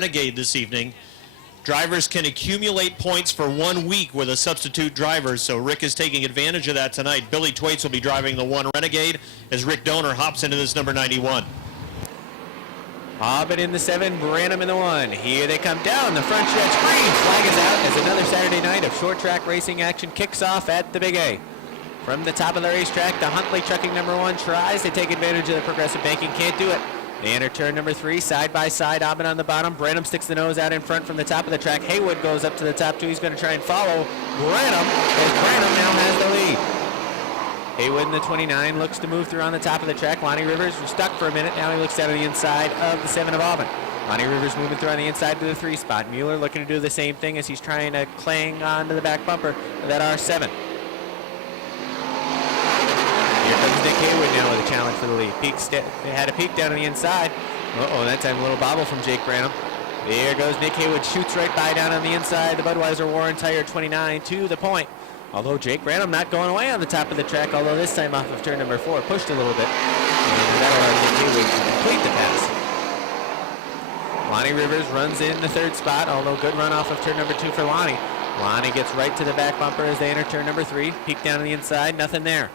Renegade this evening. Drivers can accumulate points for 1 week with a substitute driver, so Rick is taking advantage of that tonight. Billy Twaits will be driving the 1 Renegade as Rick Donor hops into this number 91. Hobbit in the 7, Branham in the 1. Here they come down the front stretch. Green flag is out as another Saturday night of short track racing action kicks off at the Big A. From the top of the racetrack, the Huntley Trucking number 1 tries to take advantage of the progressive banking, can't do it. They enter turn number 3, side by side, Hobbit on the bottom. Branham sticks the nose out in front from the top of the track. Haywood goes up to the top 2. He's going to try and follow Branham, as Branham now has the lead. Haywood in the 29 looks to move through on the top of the track. Lonnie Rivers was stuck for a minute. Now he looks down to the inside of the 7 of Auburn. Lonnie Rivers moving through on the inside to the 3 spot. Mueller looking to do the same thing as he's trying to clang onto the back bumper of that R7. Here comes Nick Haywood now with a challenge for the lead. They had a peek down on the inside. Uh-oh, that time a little bobble from Jake Branham. There goes Nick Haywood, shoots right by down on the inside. The Budweiser Warren Tire 29 to the point. Although Jake Branham not going away on the top of the track, although this time off of turn number 4, pushed a little bit. And that'll allow Nick Haywood to complete the pass. Lonnie Rivers runs in the 3rd spot, although good run off of turn number 2 for Lonnie. Lonnie gets right to the back bumper as they enter turn number 3. Peek down on the inside, nothing there.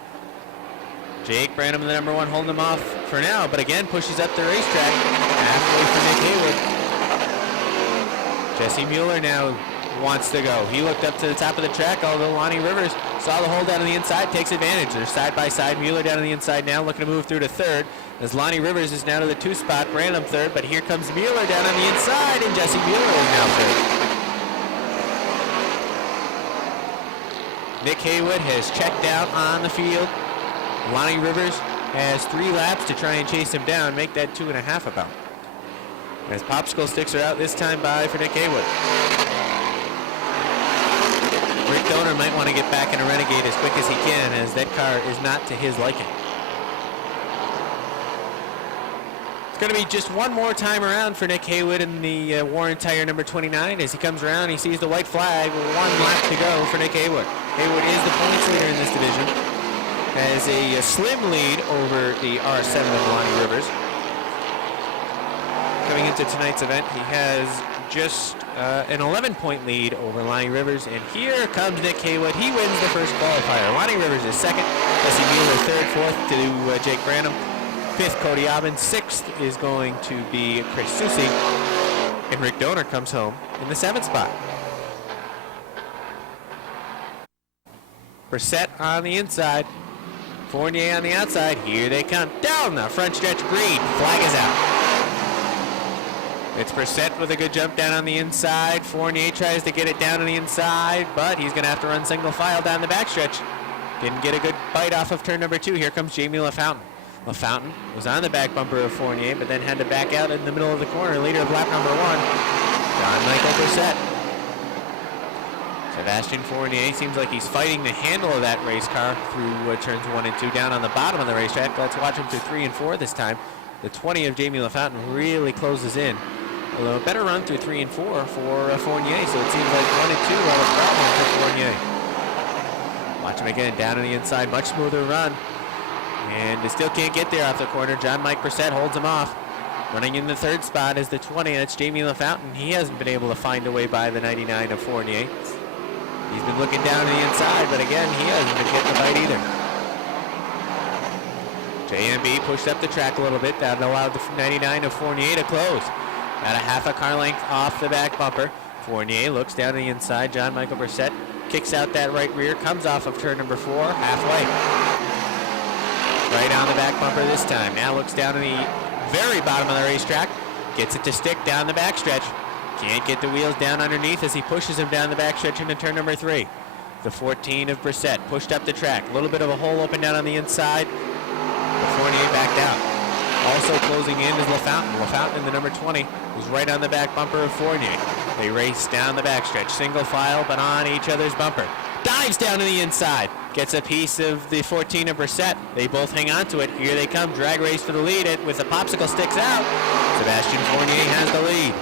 Jake Branham, the number 1, holding him off for now, but again pushes up the racetrack. Halfway for Nick Haywood. Jesse Mueller now wants to go. He looked up to the top of the track, although Lonnie Rivers saw the hole down on the inside, takes advantage. They're side by side. Mueller down on the inside now, looking to move through to 3rd. As Lonnie Rivers is now to the 2 spot, Branham 3rd, but here comes Mueller down on the inside, and Jesse Mueller is now 3rd. Nick Haywood has checked out on the field. Lonnie Rivers has 3 laps to try and chase him down, make that 2.5 about. As popsicle sticks are out this time by for Nick Haywood. Rick Donor might want to get back in a Renegade as quick as he can, as that car is not to his liking. It's going to be just one more time around for Nick Haywood in the Warren Tire number 29. As he comes around, he sees the white flag. 1 lap to go for Nick Haywood. Haywood is the points leader in this division. Has a slim lead over the R7 of Lonnie Rivers. Coming into tonight's event, he has just an 11-point lead over Lonnie Rivers, and here comes Nick Haywood. He wins the first qualifier. Lonnie Rivers is 2nd, Jesse Mueller 3rd, 4th to Jake Branham, 5th Cody Aubin, 6th is going to be Chris Susi, and Rick Donor comes home in the 7th spot. Brissett on the inside. Fournier on the outside. Here they come. Down the front stretch. Green. Flag is out. It's Brissett with a good jump down on the inside. Fournier tries to get it down on the inside, but he's going to have to run single file down the backstretch. Didn't get a good bite off of turn number 2. Here comes Jamie LaFountain. LaFountain was on the back bumper of Fournier, but then had to back out in the middle of the corner. Leader of lap number 1, John Michael Brissett. Sebastian Fournier seems like he's fighting the handle of that race car through turns 1 and 2 down on the bottom of the racetrack. Let's watch him through 3 and 4 this time. The 20 of Jamie LaFountain really closes in. Although a better run through 3 and 4 for Fournier, so it seems like 1 and 2 are a problem for Fournier. Watch him again, down on the inside, much smoother run. And they still can't get there off the corner. John Mike Brissett holds him off. Running in the 3rd spot is the 20, and it's Jamie LaFountain. He hasn't been able to find a way by the 99 of Fournier. He's been looking down to the inside, but again, he hasn't been getting the bite either. JMB pushed up the track a little bit. That allowed the 99 of Fournier to close. At a half a car length off the back bumper. Fournier looks down to the inside. John Michael Brissett kicks out that right rear, comes off of turn number 4, halfway. Right on the back bumper this time. Now looks down to the very bottom of the racetrack. Gets it to stick down the backstretch. Can't get the wheels down underneath as he pushes him down the backstretch into turn number 3. The 14 of Brissett pushed up the track. A little bit of a hole open down on the inside. But Fournier backed out. Also closing in is LaFountain. LaFountain in the number 20 was right on the back bumper of Fournier. They race down the backstretch. Single file, but on each other's bumper. Dives down to the inside. Gets a piece of the 14 of Brissett. They both hang on to it. Here they come. Drag race for the lead. With the popsicle sticks out. Sebastian Fournier has the lead.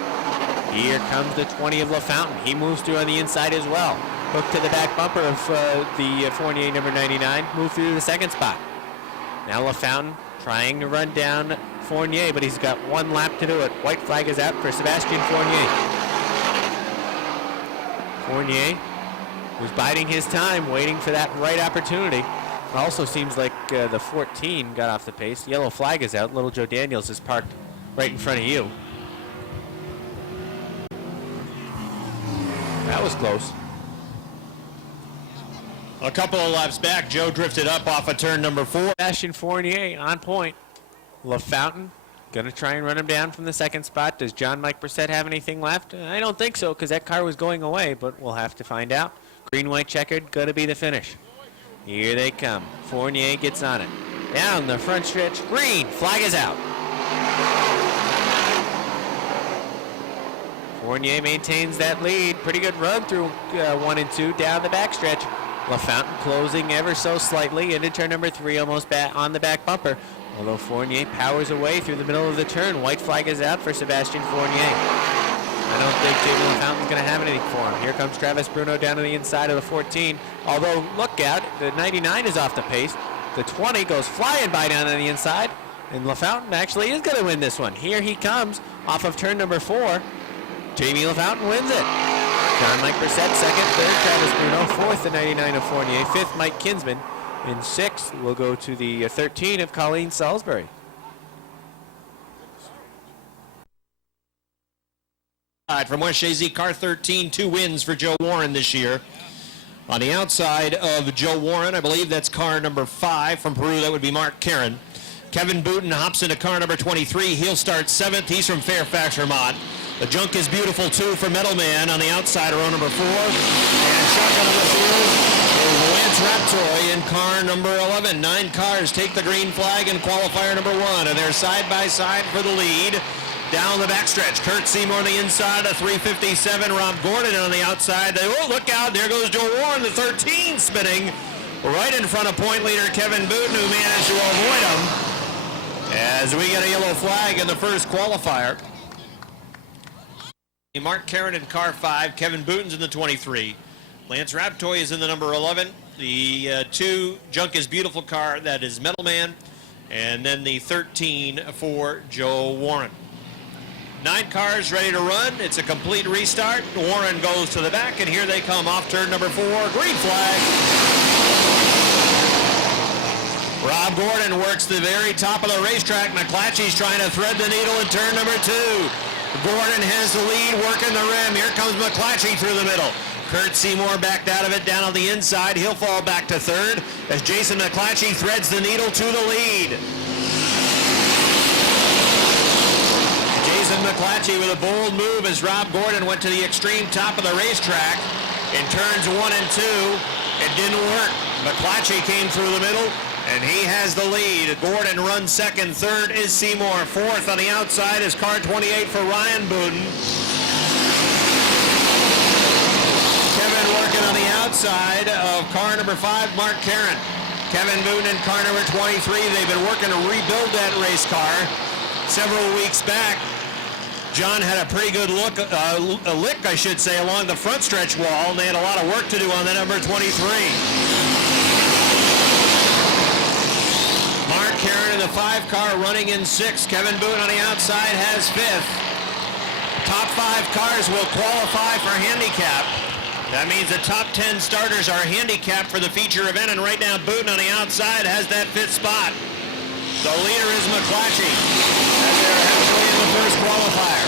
Here comes the 20 of LaFountain. He moves through on the inside as well. Hook to the back bumper of the Fournier number 99. Move through the 2nd spot. Now LaFountain trying to run down Fournier, but he's got one lap to do it. White flag is out for Sebastien Fournier. Fournier was biding his time, waiting for that right opportunity. It also seems like the 14 got off the pace. Yellow flag is out. Little Joe Daniels is parked right in front of you. That was close. A couple of laps back, Joe drifted up off of turn number 4. Sebastien Fournier on point. LaFountain going to try and run him down from the second spot. Does John Mike Brissett have anything left? I don't think so, because that car was going away, but we'll have to find out. Green, white, checkered, going to be the finish. Here they come. Fournier gets on it. Down the front stretch. Green. Flag is out. Fournier maintains that lead. Pretty good run through 1 and 2 down the backstretch. LaFountain closing ever so slightly into turn number 3, almost on the back bumper. Although Fournier powers away through the middle of the turn. White flag is out for Sebastien Fournier. I don't think Jamie LaFountain's going to have anything for him. Here comes Travis Bruno down to the inside of the 14. Although, look out, the 99 is off the pace. The 20 goes flying by down on the inside. And LaFountain actually is going to win this one. Here he comes off of turn number 4. Jamie LaFountain wins it. John Mike Brissett, second. Third, Travis Bruno. Fourth, the 99 of Fournier. Fifth, Mike Kinsman. In sixth, we'll go to the 13 of Colleen Salisbury. From West Shazy, car 13, 2 wins for Joe Warren this year. On the outside of Joe Warren, I believe that's car number 5 from Peru. That would be Mark Caron. Kevin Booten hops into car number 23. He'll start 7th. He's from Fairfax, Vermont. The junk is beautiful, too, for Metal Man on the outside of row number 4. And shotgun on the field is Lance Raptoy in car number 11. 9 cars take the green flag in qualifier number 1, and they're side by side for the lead. Down the backstretch, Kurt Seymour on the inside of 357. Rob Gordon on the outside. Oh, look out, there goes Joe Warren, the 13 spinning right in front of point leader Kevin Booten, who managed to avoid him as we get a yellow flag in the first qualifier. Mark Caron in car 5, Kevin Booten's in the 23. Lance Raptoy is in the number 11. The 2 Junk is Beautiful car, that is Metal Man. And then the 13 for Joe Warren. 9 cars ready to run. It's a complete restart. Warren goes to the back, and here they come off turn number 4. Green flag. Rob Gordon works the very top of the racetrack. Mcclatchy's trying to thread the needle in turn number 2. Gordon has the lead, working the rim. Here comes Mcclatchy through the middle. Kurt Seymour backed out of it down on the inside. He'll fall back to 3rd as Jason Mcclatchy threads the needle to the lead. Jason Mcclatchy with a bold move as Rob Gordon went to the extreme top of the racetrack in turns 1 and 2. It didn't work. Mcclatchy came through the middle, and he has the lead. Gordon runs 2nd. 3rd is Seymour. 4th on the outside is car 28 for Ryan Booten. Kevin working on the outside of car number 5, Mark Caron. Kevin Booten in car number 23. They've been working to rebuild that race car several weeks back. John had a pretty good look, a lick, I should say, along the front stretch wall, and they had a lot of work to do on the number 23. Mark Caron in the 5 car running in 6th. Kevin Booten on the outside has 5th. Top 5 cars will qualify for handicap. That means the top 10 starters are handicapped for the feature event, and right now Booten on the outside has that 5th spot. The leader is Mcclatchy, as they're halfway in the first qualifier.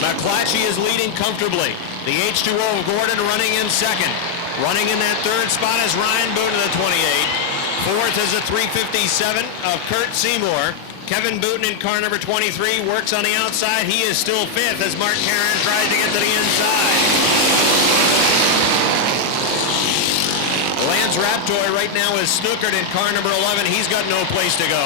Mcclatchy is leading comfortably. The H2O of Gordon running in 2nd. Running in that 3rd spot is Ryan Booten of the 28. 4th is the 357 of Kurt Seymour. Kevin Booten in car number 23 works on the outside. He is still 5th as Mark Caron tries to get to the inside. Lance Raptoy right now is snookered in car number 11. He's got no place to go.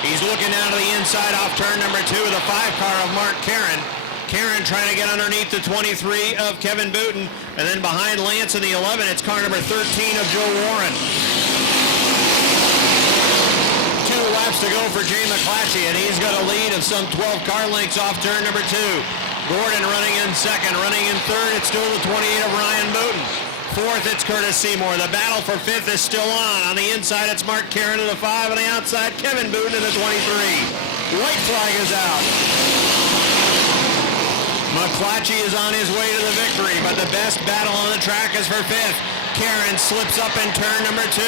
He's looking down to the inside off turn number 2 of the 5 car of Mark Caron. Caron trying to get underneath the 23 of Kevin Booten. And then behind Lance in the 11, it's car number 13 of Joe Warren. 2 laps to go for Jay Mcclatchy, and he's got a lead of some 12 car lengths off turn number 2. Gordon running in 2nd. Running in 3rd, it's still the 28 of Ryan Booten. 4th, it's Curtis Seymour. The battle for 5th is still on. On the inside, it's Mark Caron to the 5. On the outside, Kevin Booten to the 23. White flag is out. Mcclatchy is on his way to the victory, but the best battle on the track is for fifth. Karen slips up in turn number 2.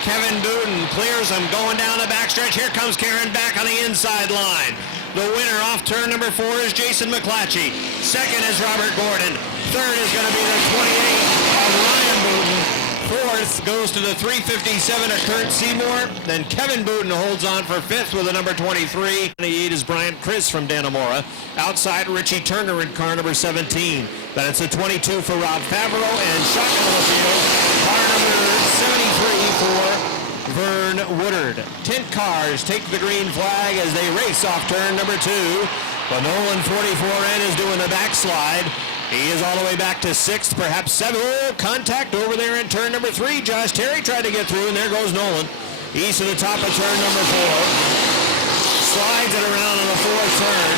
Kevin Booten clears him going down the backstretch. Here comes Karen back on the inside line. The winner off turn number 4 is Jason Mcclatchy. Second is Robert Gordon. Third is going to be the 28 of Ryan Booten. Fourth goes to the 357 of Kurt Seymour. Then Kevin Booten holds on for fifth with the number 23. 28 is Brian Chris from Dannemora. Outside, Richie Turner in car number 17. Then it's the 22 for Rob Favreau and shotgun on the field. Car number 73 for Vern Woodard. 10 cars take the green flag as they race off turn number 2. The Nolan 44N is doing the backslide. He is all the way back to 6th, perhaps 7th. Oh, contact over there in turn number 3. Josh Terry tried to get through, and there goes Nolan. East of the top of turn number 4. Slides it around on the 4th turn.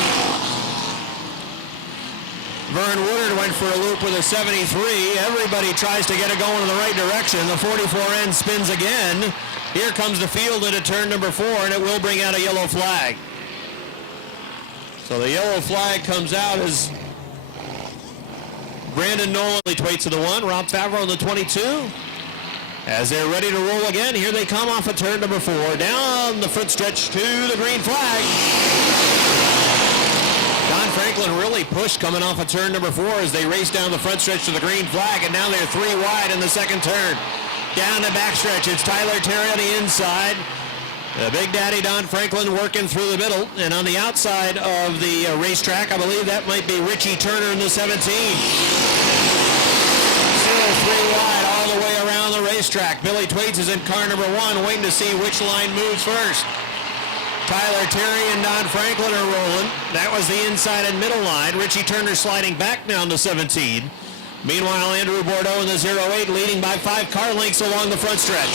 Vern Woodard went for a loop with a 73. Everybody tries to get it going in the right direction. The 44N spins again. Here comes the field into turn number 4, and it will bring out a yellow flag. So the yellow flag comes out as Brandon Nolan waits to the 1. Rob Favreau on the 22. As they're ready to roll again, here they come off of turn number 4. Down the front stretch to the green flag. Don Franklin really pushed coming off of turn number 4 as they race down the front stretch to the green flag, and now they're 3 wide in the second turn. Down the backstretch, it's Tyler Terry on the inside. The Big Daddy Don Franklin working through the middle, and on the outside of the racetrack, I believe that might be Richie Turner in the 17. Still 3 wide all the way around the racetrack. Billy Twaits is in car number 1, waiting to see which line moves first. Tyler Terry and Don Franklin are rolling. That was the inside and middle line. Richie Turner sliding back down to 17. Meanwhile, Andrew Bordeaux in the 08 leading by 5 car lengths along the front stretch.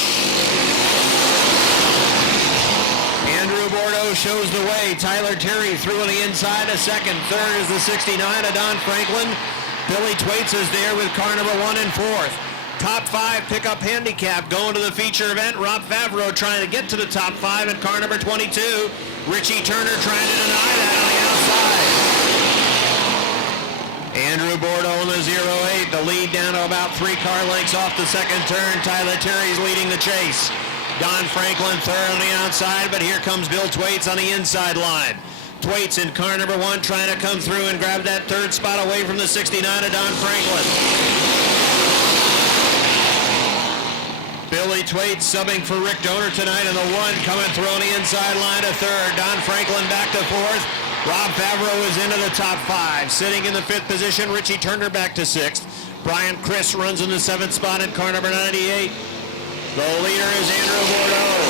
Andrew Bordeaux shows the way. Tyler Terry through on the inside a second. Third is the 69 of Don Franklin. Billy Twaits is there with car number 1 and 4th. Top 5 pickup handicap going to the feature event. Rob Favreau trying to get to the top 5 in car number 22. Richie Turner trying to deny that on the outside. Andrew Bordeaux in the 08. The lead down to about 3 car lengths off the second turn. Tyler Terry's leading the chase. Don Franklin third on the outside, but here comes Bill Twaits on the inside line. Twaits in car number 1 trying to come through and grab that third spot away from the 69 of Don Franklin. Billy Twaits subbing for Rick Donor tonight in the 1, coming through on the inside line to third. Don Franklin back to 4th. Rob Favreau is into the top 5. Sitting in the 5th position, Richie Turner back to 6th. Brian Chris runs in the 7th spot in car number 98. The leader is Andrew Bordeaux.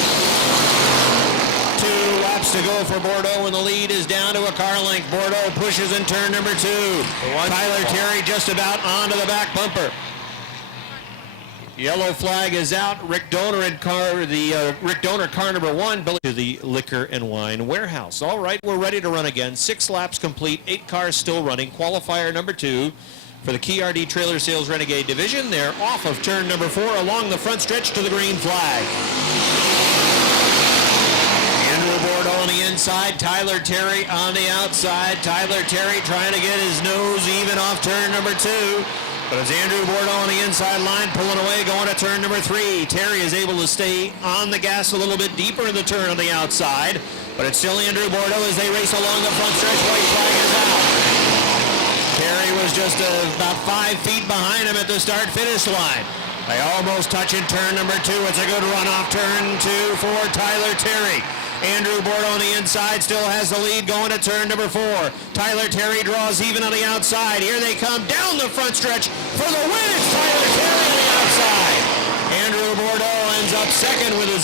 2 laps to go for Bordeaux, and the lead is down to a car length. Bordeaux pushes in turn number 2. Tyler Terry just about onto the back bumper. Yellow flag is out. Rick Donor in Rick Donor car number 1 to the Liquor and Wine Warehouse. All right, we're ready to run again. 6 laps complete, 8 cars still running. Qualifier number 2 for the KRD Trailer Sales Renegade Division. They're off of turn number 4 along the front stretch to the green flag. Andrew Bordeaux on the inside, Tyler Terry on the outside. Tyler Terry trying to get his nose even off turn number 2. But it's Andrew Bordeaux on the inside line, pulling away, going to turn number 3. Terry is able to stay on the gas a little bit deeper in the turn on the outside. But it's still Andrew Bordeaux as they race along the front stretch. White flag is out. Terry was just about 5 feet behind him at the start-finish line. They almost touch in turn number 2. It's a good run off turn 2 for Tyler Terry. Andrew Bordeaux on the inside still has the lead going to turn number 4. Tyler Terry draws even on the outside. Here they come down the front stretch for the win. It's Tyler Terry on the outside. Andrew Bordeaux ends up second with a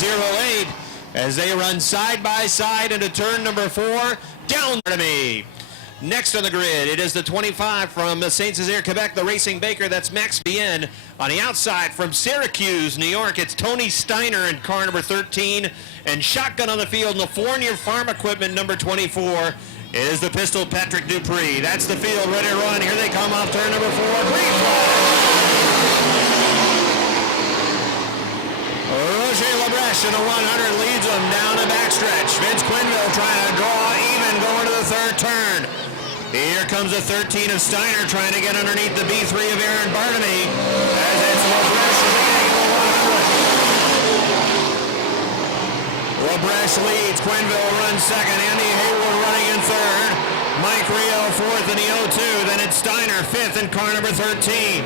08 as they run side by side into turn number 4. Down to me. Next on the grid, it is the 25 from Saint-Césaire, Quebec, the Racing Baker. That's Max Bien. On the outside from Syracuse, New York, it's Tony Steiner in car number 13. And shotgun on the field in the Fournier Farm Equipment number 24 is the Pistol Patrick Dupree. That's the field ready to run. Here they come off turn number 4. Green flag. Roger Labreche in the 100 leads them down the backstretch. Vince Quinville trying to draw the third turn. Here comes the 13 of Steiner trying to get underneath the B3 of Aaron Barnamy as it's LaBreche leading the 100. LaBreche leads. Quenneville runs second. Andy Haywood running in third. Mike Rio fourth in the 02. Then it's Steiner fifth in car number 13.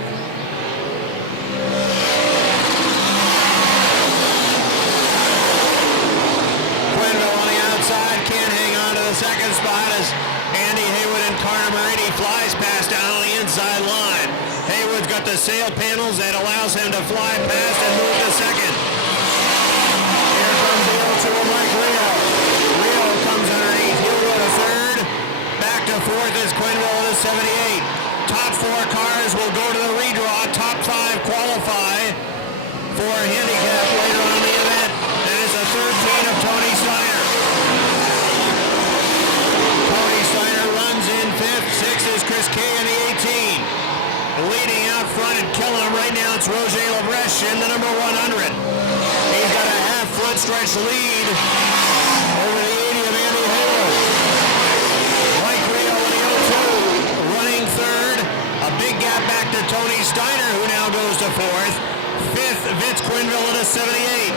Quenneville on the outside can't hang on to the second spot as Andy Haywood in car number 80 flies past down on the inside line. Haywood's got the sail panels that allows him to fly past and move to second. Here comes the 02 of Mike Rio. Rio comes underneath. He'll go to third. Back to fourth is Quenneville with a 78. Top four cars will go to the redraw. Top five qualify for a handicap later on in the event. That is the 13 of Tony Steiner. Tony Steiner runs in fifth. Sixth is Chris Kay in the 18. Leading out front and killing him right now, it's Roger LaBreche in the number 100. He's got a half foot stretch lead over the 80 of Andy Haywood. Mike Rio in the 02 running third. A big gap back to Tony Steiner, who now goes to fourth. Fifth, Vince Quenneville in a 78.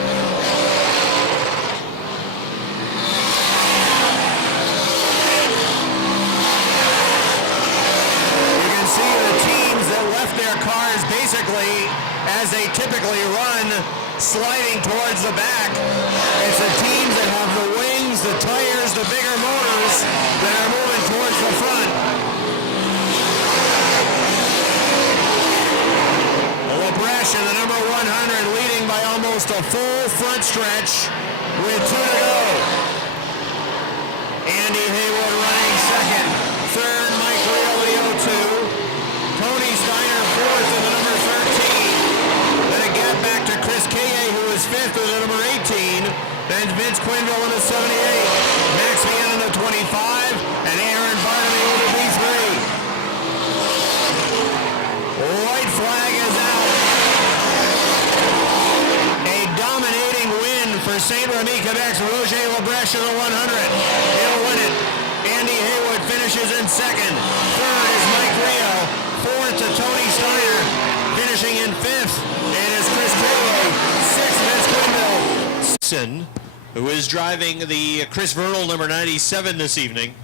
Left their cars basically as they typically run, sliding towards the back. It's the teams that have the wings, the tires, the bigger motors that are moving towards the front. LaBreche in the number 100 leading by almost a full front stretch with 2 to go. Andy Haywood running second. Third, Mike Rio in the 02. Tony Steiner fourth in the number 13. Then a gap back to Chris Kay, who is fifth with the number 18. Then Vince Quenneville in the 78. Max Vian in the 25. And Aaron Barnamy in the B3. White flag is out. A dominating win for St. Remy Quebec's Roger LaBreche in the 100. He'll win it. Andy Haywood finishes in second. Third is Mike Rio. Fourth to Tony Steiner, finishing in fifth. It is Chris Kay. Sixth, Vince Quenneville. Who is driving the Chris Vernal number 97 this evening.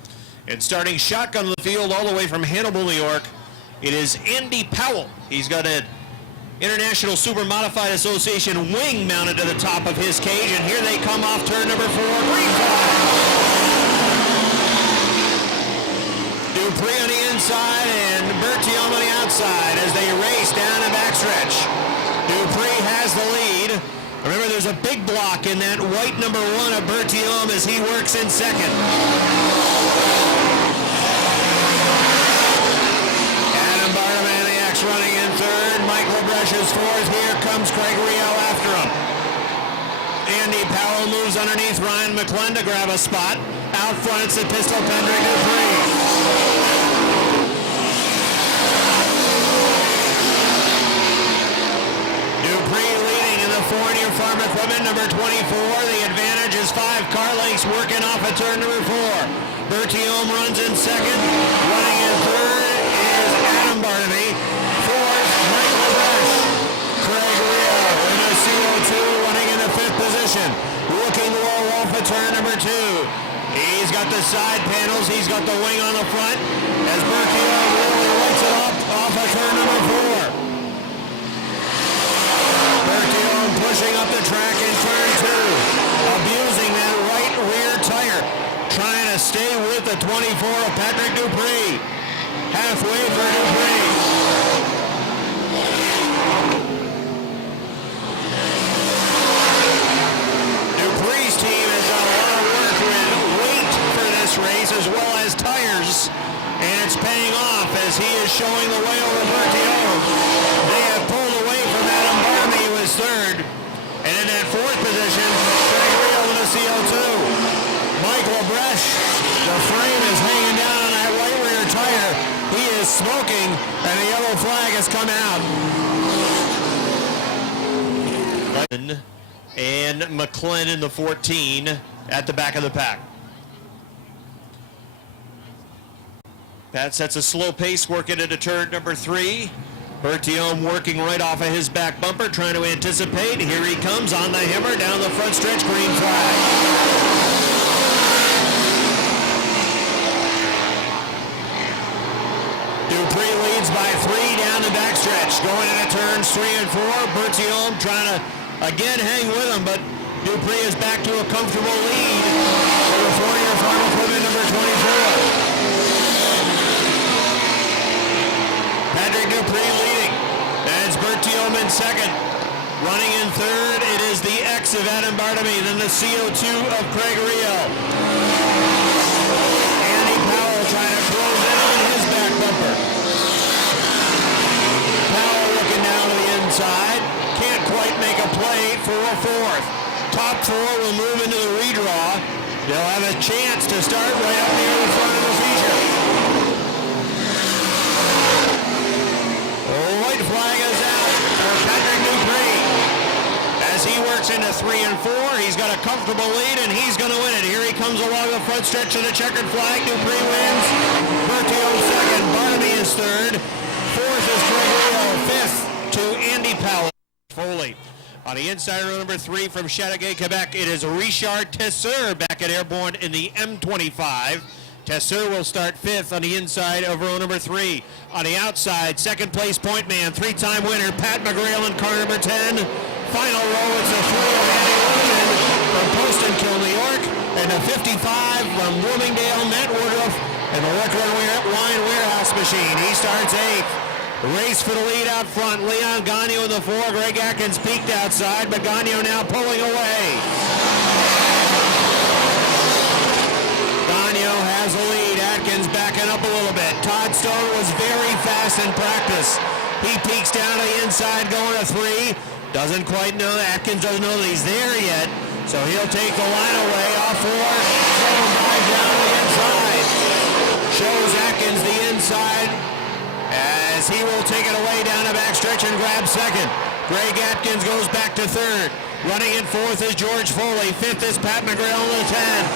And starting shotgun in the field all the way from Hannibal, New York, it is Andy Powell. He's got an International Super Modified Association wing mounted to the top of his cage. And here they come off turn number 4. Green flag. Dupree on the inside and Bertium on the outside as they race down the backstretch. Dupree has the lead. Remember, there's a big block in that white number 1 of Bertium as he works in second. Adam Bartamaniak's running in third. Mike LaBreche is fourth. Here comes Craig Rio after him. Andy Powell moves underneath Ryan McClellan to grab a spot. Out front, it's the pistol Pendrick Dupree. Fournier Farm Equipment, number 24. The advantage is 5 car lengths working off of turn number 4. Bertium runs in second. Running in third is Adam Barnaby. Fourth, Mike LaBreche. Craig Rio in the CO2 running in the 5th position. Looking low off of turn number 2. He's got the side panels. He's got the wing on the front as Bertium really lights it up off of turn number 4. Pushing up the track in turn 2, abusing that right rear tire, trying to stay with the 24 of Patrick Dupree. Halfway for Dupree. Dupree's team has done a lot of work with weight for this race as well as tires, and it's paying off as he is showing the way over Bertium. They have pulled away from Adam Barney, who is third. And in that 4th position, Craig Rio in the CO2. Mike LaBreche, the frame is hanging down on that right rear tire. He is smoking, and the yellow flag has come out. And McClellan in the 14 at the back of the pack. Pat sets a slow pace, working into turn number 3. Bertiom working right off of his back bumper, trying to anticipate. Here he comes on the hammer down the front stretch, green flag. Dupree leads by 3 down the backstretch. Going into turns 3 and 4. Bertiom trying to again hang with him, but Dupree is back to a comfortable lead. California Farm Equipment number 24. Patrick Dupree leading. That's Bertiom in second. Running in third, it is the X of Adam Bartamy, then the CO2 of Craig Rio. Andy Powell trying to close in on his back bumper. Powell looking down to the inside. Can't quite make a play for a fourth. Top 4 will move into the redraw. They'll have a chance to start right up near the front of the feature. White flag is out for Patrick Dupree. As he works into 3 and 4, he's got a comfortable lead and he's going to win it. Here he comes along the front stretch of the checkered flag. Dupree wins. Bertiom second. Barnaby is third. Fourth is Gregorio. Fifth to Andy Powell. Foley. On the inside row number 3 from Chateauguay, Quebec, it is Richard Tesser back at Airborne in the M25. Tesser will start 5th on the inside of row number 3. On the outside, second place point man, 3-time winner, Pat McGrail in car number 10. Final row, it's a 3 of Andy Linden from Poston-Kill, New York. And a 55 from Bloomingdale, Matt Woodruff, and the Liquor Wine Warehouse Machine. He starts 8th. Race for the lead out front. Leon Gagnon in the 4. Greg Atkins peeked outside, but Gagnon now pulling away. Gagnon has the lead. Atkins backing up a little bit. Todd Stone was very fast in practice. He peeks down to the inside going to 3. Doesn't quite know. Atkins doesn't know that he's there yet. So he'll take the line away off 4. Stone drives down to the inside. Shows Atkins the inside as he will take it away down the backstretch and grab second. Greg Atkins goes back to 3rd. Running in 4th is George Foley. 5th is Pat McGrail in the 10.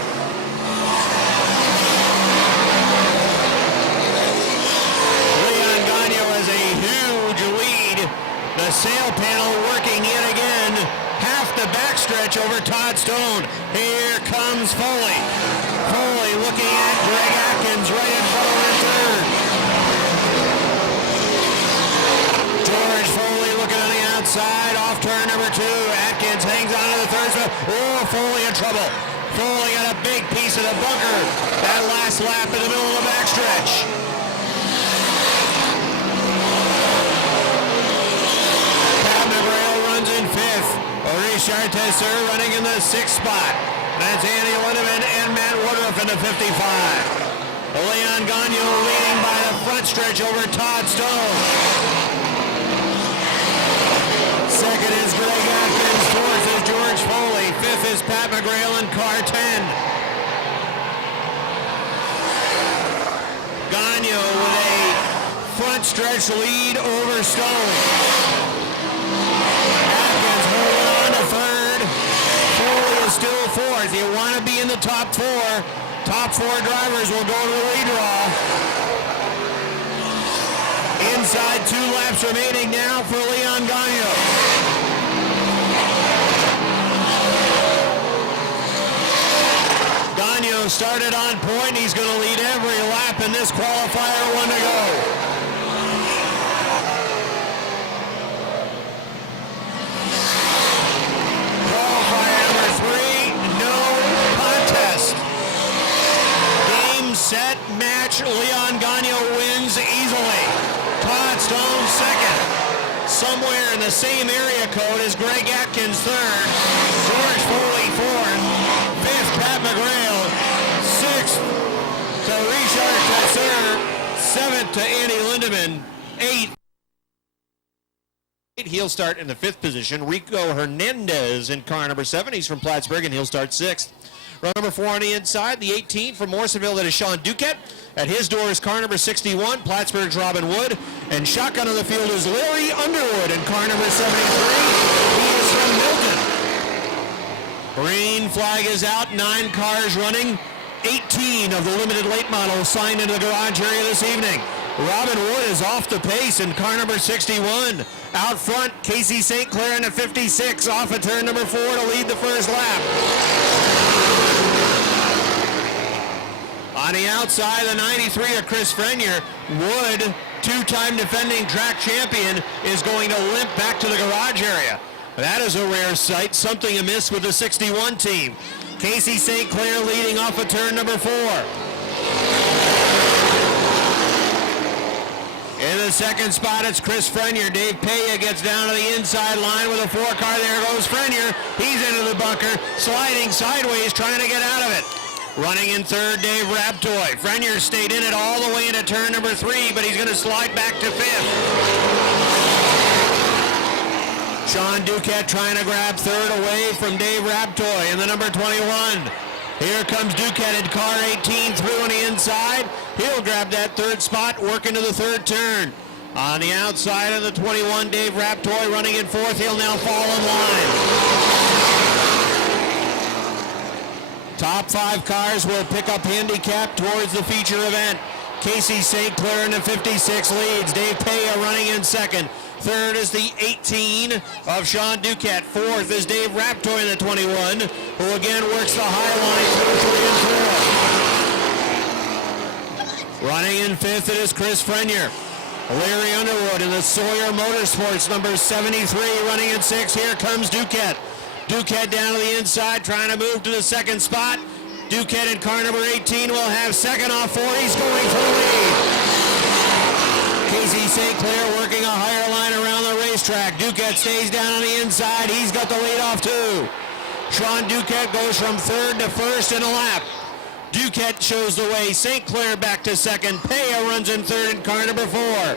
Leon Gagnon has a huge lead. The sail panel working yet again. Half the backstretch over Todd Stone. Here comes Foley. Foley looking at Greg Atkins right in front of him 3rd. George Foley looking on the outside, off turn number 2. Atkins hangs on to the 3rd spot. Oh, Foley in trouble. Foley got a big piece of the bunker. That last lap in the middle of the backstretch. Pat McGrail runs in 5th. Richard Tesser running in the 6th spot. That's Andy Lindemann and Matt Woodruff in the 55. Leon Gagnon leading by the front stretch over Todd Stone. Second is Greg Atkins. 4th is George Foley. 5th is Pat McGrail in car 10. Gagnon with a front stretch lead over Stone. Atkins holding on to 3rd. Foley is still 4th. You want to be in the top 4. Top 4 drivers will go to the lead draw. Inside 2 laps remaining now for Leon Gagnon. Gagnon started on point. He's going to lead every lap in this qualifier. 1 to go. Qualifier number 3, no contest. Game, set, match. Leon Gagnon wins easily. Todd Stone second. Somewhere in the same area code as Greg Atkins 3rd. George Foley 4th. 5th, Pat McGrail. 6th to Richard Tesser. 7th to Andy Lindemann. 8th. He'll start in the 5th position. Rico Hernandez in car number 7. He's from Plattsburgh and he'll start 6th. Row number 4 on the inside, the 18 from Morrisonville, that is Sean Duquette. At his door is car number 61, Plattsburgh's Robin Wood. And shotgun on the field is Larry Underwood in car number 73. He is from Milton. Green flag is out, 9 cars running. 18 of the limited late model signed into the garage area this evening. Robin Wood is off the pace in car number 61. Out front, Casey St. Clair in the 56 off of turn number 4 to lead the first lap. On the outside, the 93 of Chris Frenier. Wood, two-time defending track champion, is going to limp back to the garage area. That is a rare sight. Something amiss with the 61 team. Casey St. Clair leading off of turn number 4. In the second spot, it's Chris Frenier. Dave Paya gets down to the inside line with a 4-car. There goes Frenier. He's into the bunker, sliding sideways, trying to get out of it. Running in third, Dave Raptoy. Frenier stayed in it all the way into turn number 3, but he's going to slide back to 5th. Sean Duquette trying to grab third away from Dave Raptoy in the number 21. Here comes Duquette in car 18 through on the inside. He'll grab that third spot, work into the third turn. On the outside of the 21, Dave Raptoy running in fourth. He'll now fall in line. Top 5 cars will pick up handicap towards the feature event. Casey St. Clair in the 56 leads. Dave Paya running in second. Third is the 18 of Sean Duquette. Fourth is Dave Raptoy in the 21, who again works the high line through 3 and 4. Running in fifth, it is Chris Frenier. Larry Underwood in the Sawyer Motorsports, number 73, running in 6. Here comes Duquette. Duquette down to the inside, trying to move to the second spot. Duquette in car number 18 will have second off 4. He's going for the lead. Casey St. Clair working a higher line around the racetrack. Duquette stays down on the inside. He's got the lead off too. Sean Duquette goes from third to first in a lap. Duquette shows the way. St. Clair back to second. Paya runs in third in car number 4.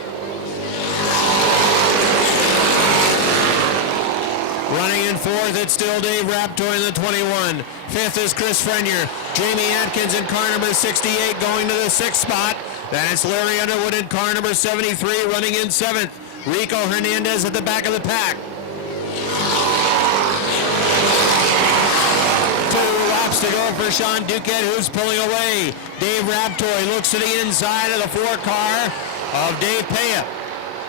Running in fourth, it's still Dave Raptoy in the 21. Fifth is Chris Frenier. Jamie Atkins in car number 68 going to the 6th spot. Then it's Larry Underwood in car number 73 running in 7th. Rico Hernandez at the back of the pack. 2 laps to go for Sean Duquette, who's pulling away. Dave Raptoy looks to the inside of the 4-car of Dave Paya.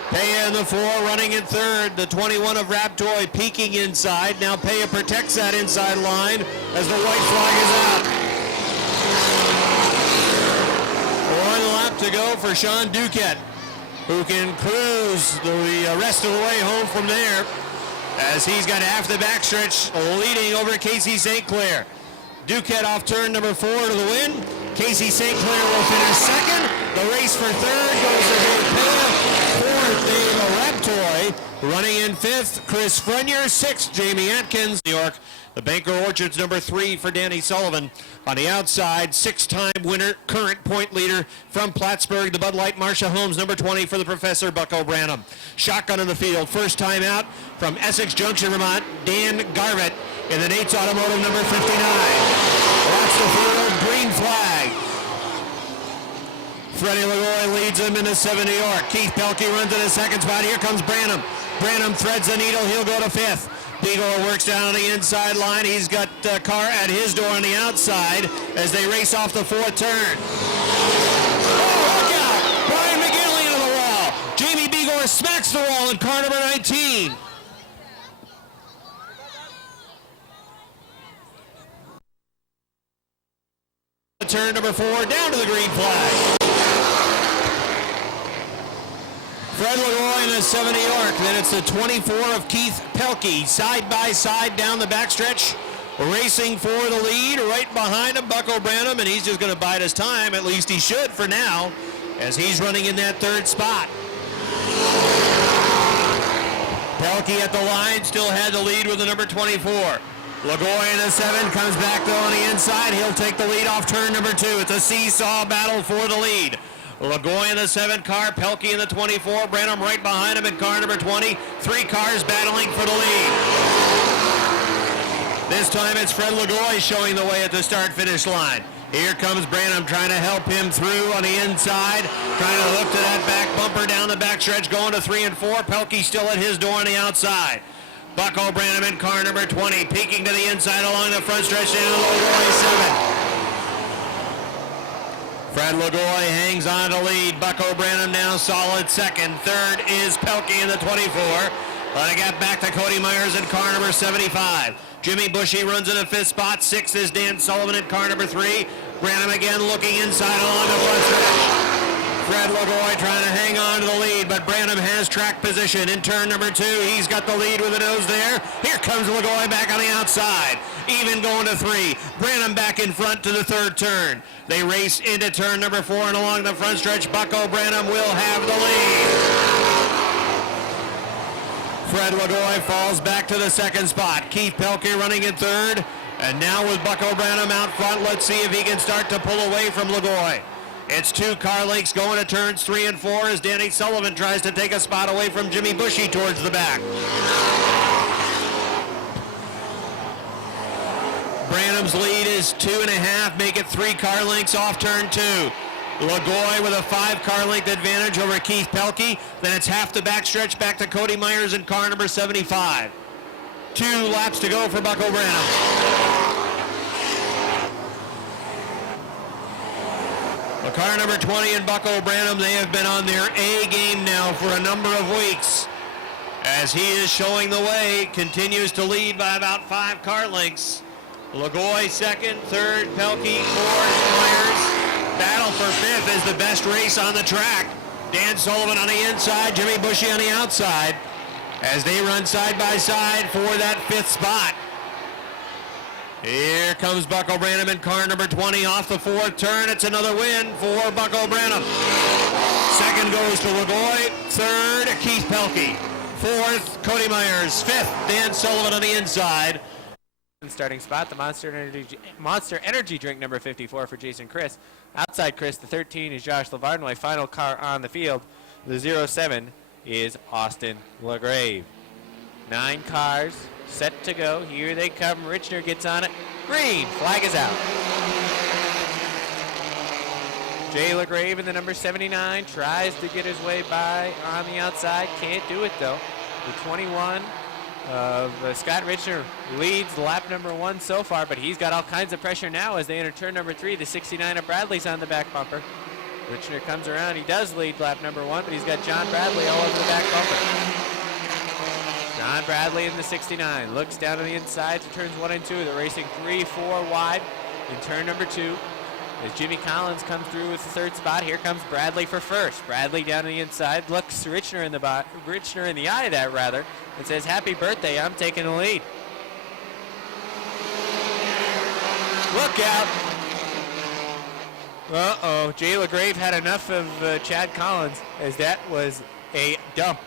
Paya in the 4, running in third. The 21 of Raptoy peeking inside. Now Paya protects that inside line as the white flag is out. 1 lap to go for Sean Duquette, who can cruise the rest of the way home from there, as he's got half the backstretch leading over Casey St. Clair. Duquette off turn number 4 to the win. Casey St. Clair will finish second. The race for third goes to Dave Paya. Fourth, Dave Raptoy. Running in fifth, Chris Frenier. 6th, Jamie Atkins. New York. The Banker Orchards number 3 for Danny Sullivan. On the outside, 6-time winner, current point leader from Plattsburgh, the Bud Light Marcia Holmes, number 20 for the Professor Bucko Branham. Shotgun in the field, first time out from Essex Junction, Vermont, Dan Garvett in the Nate's Automotive number 59. That's the field, green flag. Freddie Lagoy leads him in the 7 New York. Keith Pelkey runs in the second spot. Here comes Branham. Branham threads the needle. He'll go to 5th. Beagle works down on the inside line. He's got a car at his door on the outside as they race off the 4th turn. Oh, look out! Brian McGinley into the wall. Jamie Beagle smacks the wall in car number 19. Turn number 4 down to the green flag. Fred Leroy in the 7 New York. Then it's the 24 of Keith Pelkey, side by side down the backstretch, racing for the lead. Right behind him, Bucko Branham, and he's just going to bide his time. At least he should for now, as he's running in that 3rd spot. Pelkey at the line still had the lead with the number 24. Lagoy in the 7 comes back though on the inside. He'll take the lead off turn number 2. It's a seesaw battle for the lead. Lagoy in the 7 car, Pelkey in the 24, Branham right behind him in car number 20. 3 cars battling for the lead. This time it's Fred Lagoy showing the way at the start-finish line. Here comes Branham trying to help him through on the inside, trying to hook to that back bumper down the backstretch, going to 3 and 4. Pelkey still at his door on the outside. Bucko Branham in car number 20, peeking to the inside along the front stretch into Lagoy 7. Fred Lagoy hangs on to lead. Bucko Branham now solid second. Third is Pelkey in the 24. Letting it back to Cody Myers in car number 75. Jimmy Bushy runs in a fifth spot. Sixth is Dan Sullivan in car number 3. Branham again looking inside along the front stretch. Fred Lagoy trying to hang on to the lead, but Branham has track position in turn number 2. He's got the lead with the nose there. Here comes Lagoy back on the outside. Even going to 3. Branham back in front to the third turn. They race into turn number 4, and along the front stretch, Bucko Branham will have the lead. Fred Lagoy falls back to the second spot. Keith Pelkey running in third. And now with Bucko Branham out front, let's see if he can start to pull away from Lagoy. It's 2 car lengths going to turns 3 and 4 as Danny Sullivan tries to take a spot away from Jimmy Bushy towards the back. Branham's lead is 2.5, make it 3 car lengths off turn 2. Lagoy with a 5 car length advantage over Keith Pelkey. Then it's half the backstretch back to Cody Myers in car number 75. 2 laps to go for Bucko Branham. Car number 20 and Bucko Branham, they have been on their A game now for a number of weeks. As he is showing the way, continues to lead by about 5 car lengths. Lagoy second, third, Pelkey, fourth, Myers. Battle for 5th is the best race on the track. Dan Sullivan on the inside, Jimmy Bushy on the outside, as they run side by side for that 5th spot. Here comes Bucko Branham in car number 20 off the 4th turn. It's another win for Bucko Branham. Second goes to Lagoy. Third, Keith Pelkey. 4th, Cody Myers. 5th, Dan Sullivan on the inside. Starting spot, the Monster Energy drink number 54 for Jason Chris. Outside Chris, the 13 is Josh Lavarnoy. Final car on the field, the 07 is Austin LaGrave. 9 cars set to go. Here they come. Richner gets on it. Green. Flag is out. Jay LaGrave in the number 79 tries to get his way by on the outside. Can't do it, though. The 21 of Scott Richner leads lap number 1 so far, but he's got all kinds of pressure now as they enter turn number 3. The 69 of Bradley's on the back bumper. Richner comes around. He does lead lap number 1, but he's got John Bradley all over the back bumper. John Bradley in the 69 looks down to the inside to turns 1 and 2. They're racing 3-4 wide in turn number 2. As Jimmy Collins comes through with the 3rd spot, here comes Bradley for first. Bradley down to the inside, looks Richner in the eye of that rather, and says, "Happy birthday, I'm taking the lead." Look out! Uh-oh, Jay LaGrave had enough of Chad Collins, as that was a dump.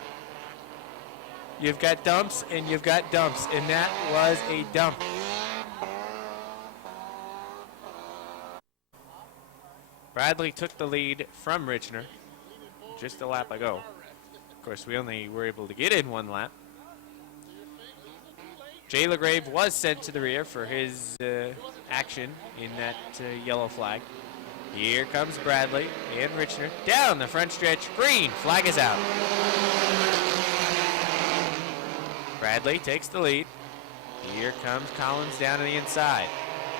You've got dumps and you've got dumps, and that was a dump. Bradley took the lead from Richner just a lap ago. Of course, we only were able to get in 1 lap. Jay LaGrave was sent to the rear for his action in that yellow flag. Here comes Bradley and Richner down the front stretch. Green. Flag is out. Bradley takes the lead. Here comes Collins down to the inside.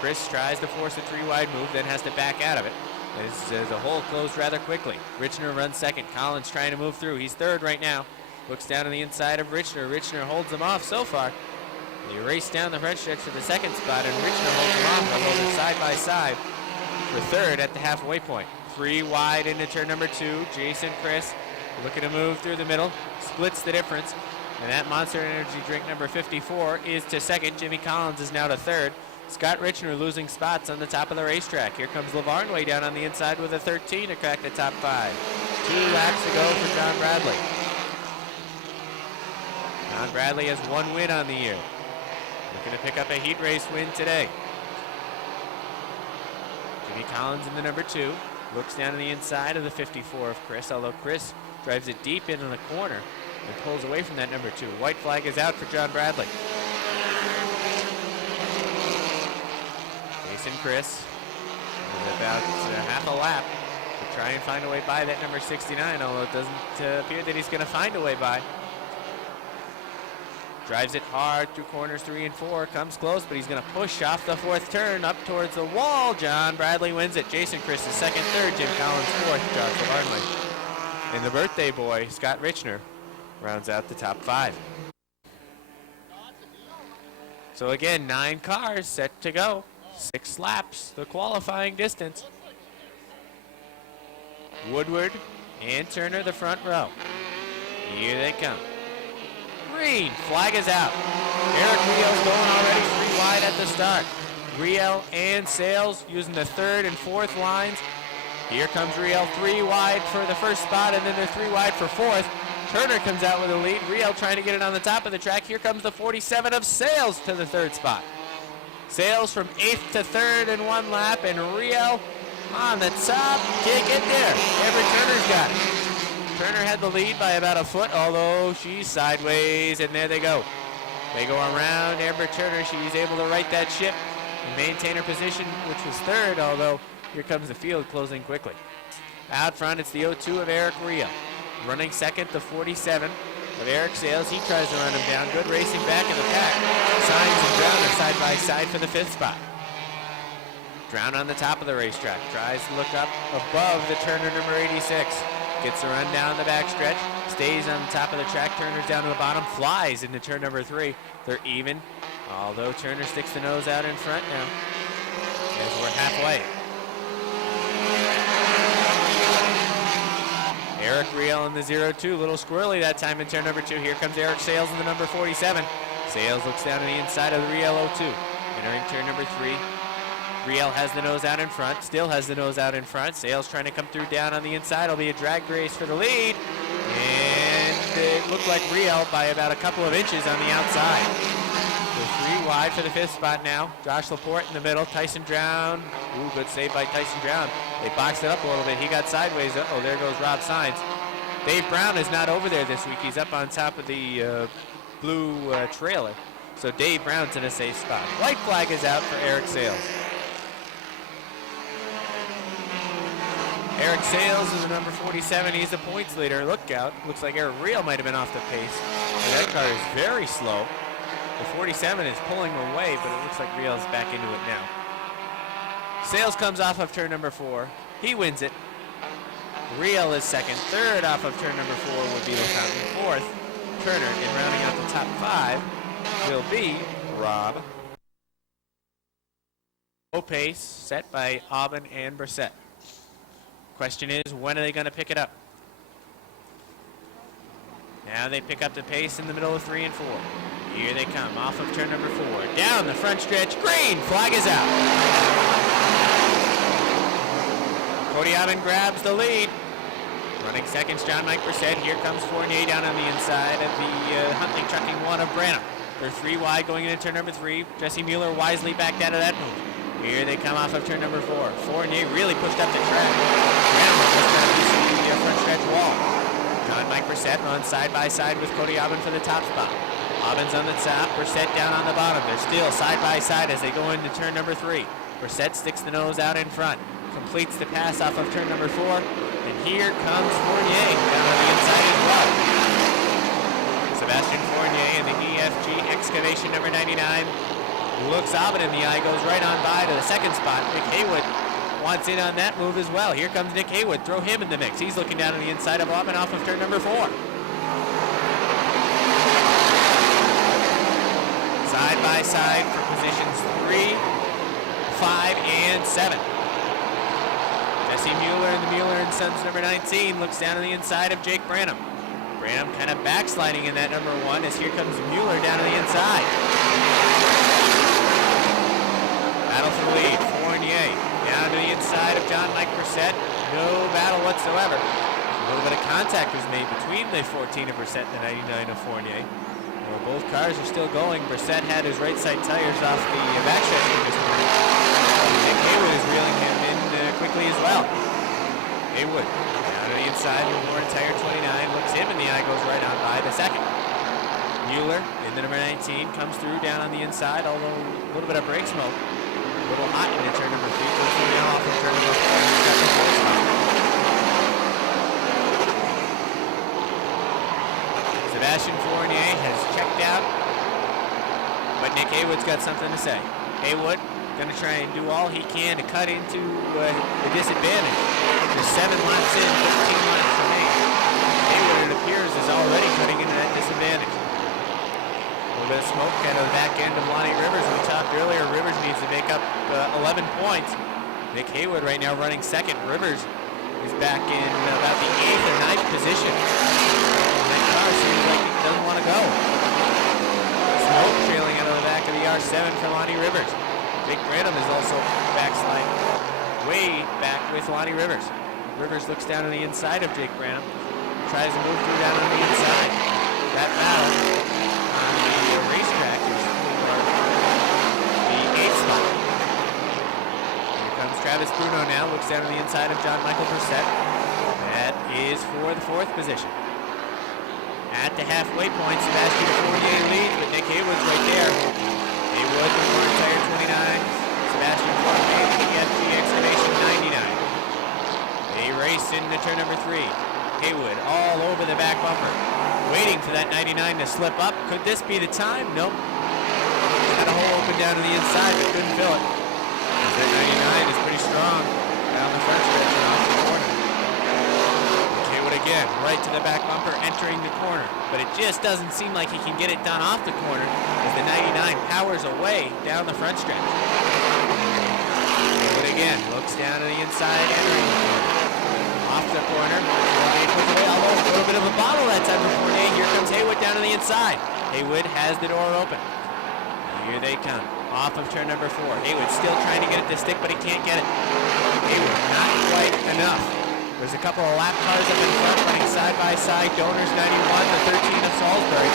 Chris tries to force a 3-wide move, then has to back out of it. As the hole closed rather quickly. Richner runs second. Collins trying to move through. He's third right now. Looks down to the inside of Richner. Richner holds him off so far. They race down the front stretch for the 2nd spot, and Richner holds him off, although they're side by side for 3rd at the halfway point. 3 wide into turn number 2. Jason Chris looking to move through the middle. Splits the difference. And that Monster Energy drink number 54 is to 2nd. Jimmy Collins is now to 3rd. Scott Richner losing spots on the top of the racetrack. Here comes Lavarnoy down on the inside with a 13 to crack the top 5. 2 laps to go for John Bradley. John Bradley has 1 win on the year. Looking to pick up a heat race win today. Jimmy Collins in the number 2. Looks down to the inside of the 54 of Chris, although Chris drives it deep into the corner and pulls away from that number 2. White flag is out for John Bradley. Jason Chris is about half a lap to try and find a way by that number 69, although it doesn't appear that he's going to find a way by. Drives it hard through corners 3 and 4. Comes close, but he's going to push off the 4th turn up towards the wall. John Bradley wins it. Jason Chris is 2nd, 3rd. Jim Collins 4th. Josh Lavarnley. And the birthday boy, Scott Richner, rounds out the top 5. So again, 9 cars set to go. 6 laps, the qualifying distance. Woodward and Turner the front row. Here they come. Green, flag is out. Eric Riel's going already 3 wide at the start. Riel and Sales using the 3rd and 4th lines. Here comes Riel 3 wide for the first spot, and then they're 3 wide for 4th. Turner comes out with a lead. Riel trying to get it on the top of the track. Here comes the 47 of Sales to the 3rd spot. Sales from 8th to 3rd in 1 lap, and Riel on the top. Can't get there. Amber Turner's got it. Turner had the lead by about a foot, although she's sideways, and there they go. They go around Amber Turner. She's able to right that ship and maintain her position, which was 3rd, although here comes the field closing quickly. Out front, it's the 02 of Eric Riel. Running 2nd, the 47 of Eric Sales. He tries to run him down. Good racing back in the pack. Signs and Brown are side by side for the 5th spot. Brown on the top of the racetrack. Tries to look up above the Turner number 86. Gets the run down the back stretch. Stays on the top of the track. Turner's down to the bottom. Flies into turn number 3. They're even, although Turner sticks the nose out in front now as we're halfway. Eric Riel in the 02, little squirrely that time in turn number 2. Here comes Eric Sales in the number 47. Sales looks down to the inside of the Riel 02. Entering turn number 3. Riel has the nose out in front, still has the nose out in front. Sales trying to come through down on the inside. It'll be a drag race for the lead. And it looked like Riel by about a couple of inches on the outside. So 3 wide for the 5th spot now. Josh Laporte in the middle. Tyson Drown. Ooh, good save by Tyson Drown. They boxed it up a little bit. He got sideways. Oh, there goes Rob Saenz. Dave Brown is not over there this week. He's up on top of the blue trailer. So Dave Brown's in a safe spot. White flag is out for Eric Sales. Eric Sales is the number 47. He's the points leader. Look out. Looks like Eric Riel might have been off the pace. And that car is very slow. The 47 is pulling away, but it looks like Riel's back into it now. Sales comes off of turn number 4. He wins it. Riel is 2nd. 3rd off of turn number 4 will be LeFountain. 4th, Turner. And rounding out the top 5 will be Rob. Low pace set by Aubin and Brissett. Question is, when are they going to pick it up? Now they pick up the pace in the middle of 3 and 4. Here they come off of turn number 4. Down the front stretch. Green flag is out. Cody Aubin grabs the lead. Running seconds, John Mike Brissett. Here comes Fournier down on the inside of the Huntley Trucking 1 of Branham. They're 3 wide going into turn number 3. Jesse Mueller wisely backed out of that move. Here they come off of turn number 4. Fournier really pushed up the track. Branham was going to be the front stretch wall. John Mike Brissett runs side by side with Cody Aubin for the top spot. Aubin's on the top, Brissett down on the bottom. They're still side by side as they go into turn number 3. Brissett sticks the nose out in front, completes the pass off of turn number 4, and here comes Fournier down on the inside as well. Sebastian Fournier in the EFG Excavation number 99 looks Aubin in the eye, goes right on by to the 2nd spot. Nick Haywood wants in on that move as well. Here comes Nick Haywood. Throw him in the mix. He's looking down on the inside of Aubin off of turn number 4. Side by side for positions 3, 5, and 7. Jesse Mueller in the Mueller & Sons number 19 looks down on the inside of Jake Branham. Branham kind of backsliding in that number 1 as here comes Mueller down on the inside. Battle for the lead. Fournier down to the inside of John Mike Brissett. No battle whatsoever. A little bit of contact was made between the 14 of Brissett and the 99 of Fournier. Well, both cars are still going. Brissett had his right side tires off the backstretch from this point. Nick Haywood is reeling him in quickly as well. Haywood down to the inside of Warren Tire 29. Looks him in the eye, goes right on by the 2nd. Mueller in the number 19 comes through down on the inside, although a little bit of brake smoke. A little hot into turn number 3. Goes through down off of turn number 4. Sebastian Fournier has checked out But Nick Haywood's got something to say. Haywood going to try and do all he can to cut into the disadvantage. There's 7 laps in, 15 laps remaining. Haywood, it appears, is already cutting into that disadvantage. A little bit of smoke out of the back end of Lonnie Rivers. We talked earlier, Rivers needs to make up 11 points. Nick Haywood right now running second. Rivers is back in about the 8th or 9th position. That car seems like he doesn't want to go. Smoke trailing out of the back of the R7 for Lonnie Rivers. Jake Branham is also backsliding way back with Lonnie Rivers. Rivers looks down on the inside of Jake Branham. Tries to move through down on the inside. That battle on the racetrack is for the 8th spot. Here comes Travis Bruno now. Looks down on the inside of John Michael Brissett. That is for the 4th position. At the halfway point, Sebastian Fournier leads, but Nick Haywood's right there. Haywood with Warren Tire 29. Sebastian Fournier with the FG Excavation 99. They race into turn number 3. Haywood all over the back bumper, waiting for that 99 to slip up. Could this be the time? Nope. Had a hole open down to the inside, but couldn't fill it. That 99 is pretty strong down the front stretch and off the corner. Haywood again, right to the back bumper, entering the corner. But it just doesn't seem like he can get it done off the corner as the 99 powers away down the front stretch. Haywood again, looks down to the inside, entering the corner. Off the corner, although a little bit of a bottle that time for Fournier. Here comes Haywood down to the inside. Haywood has the door open. Here they come. Off of turn number 4. Haywood still trying to get it to stick, but he can't get it. Haywood, not quite enough. There's a couple of lap cars up in front running side by side. Donors 91, the 13 of Salisbury.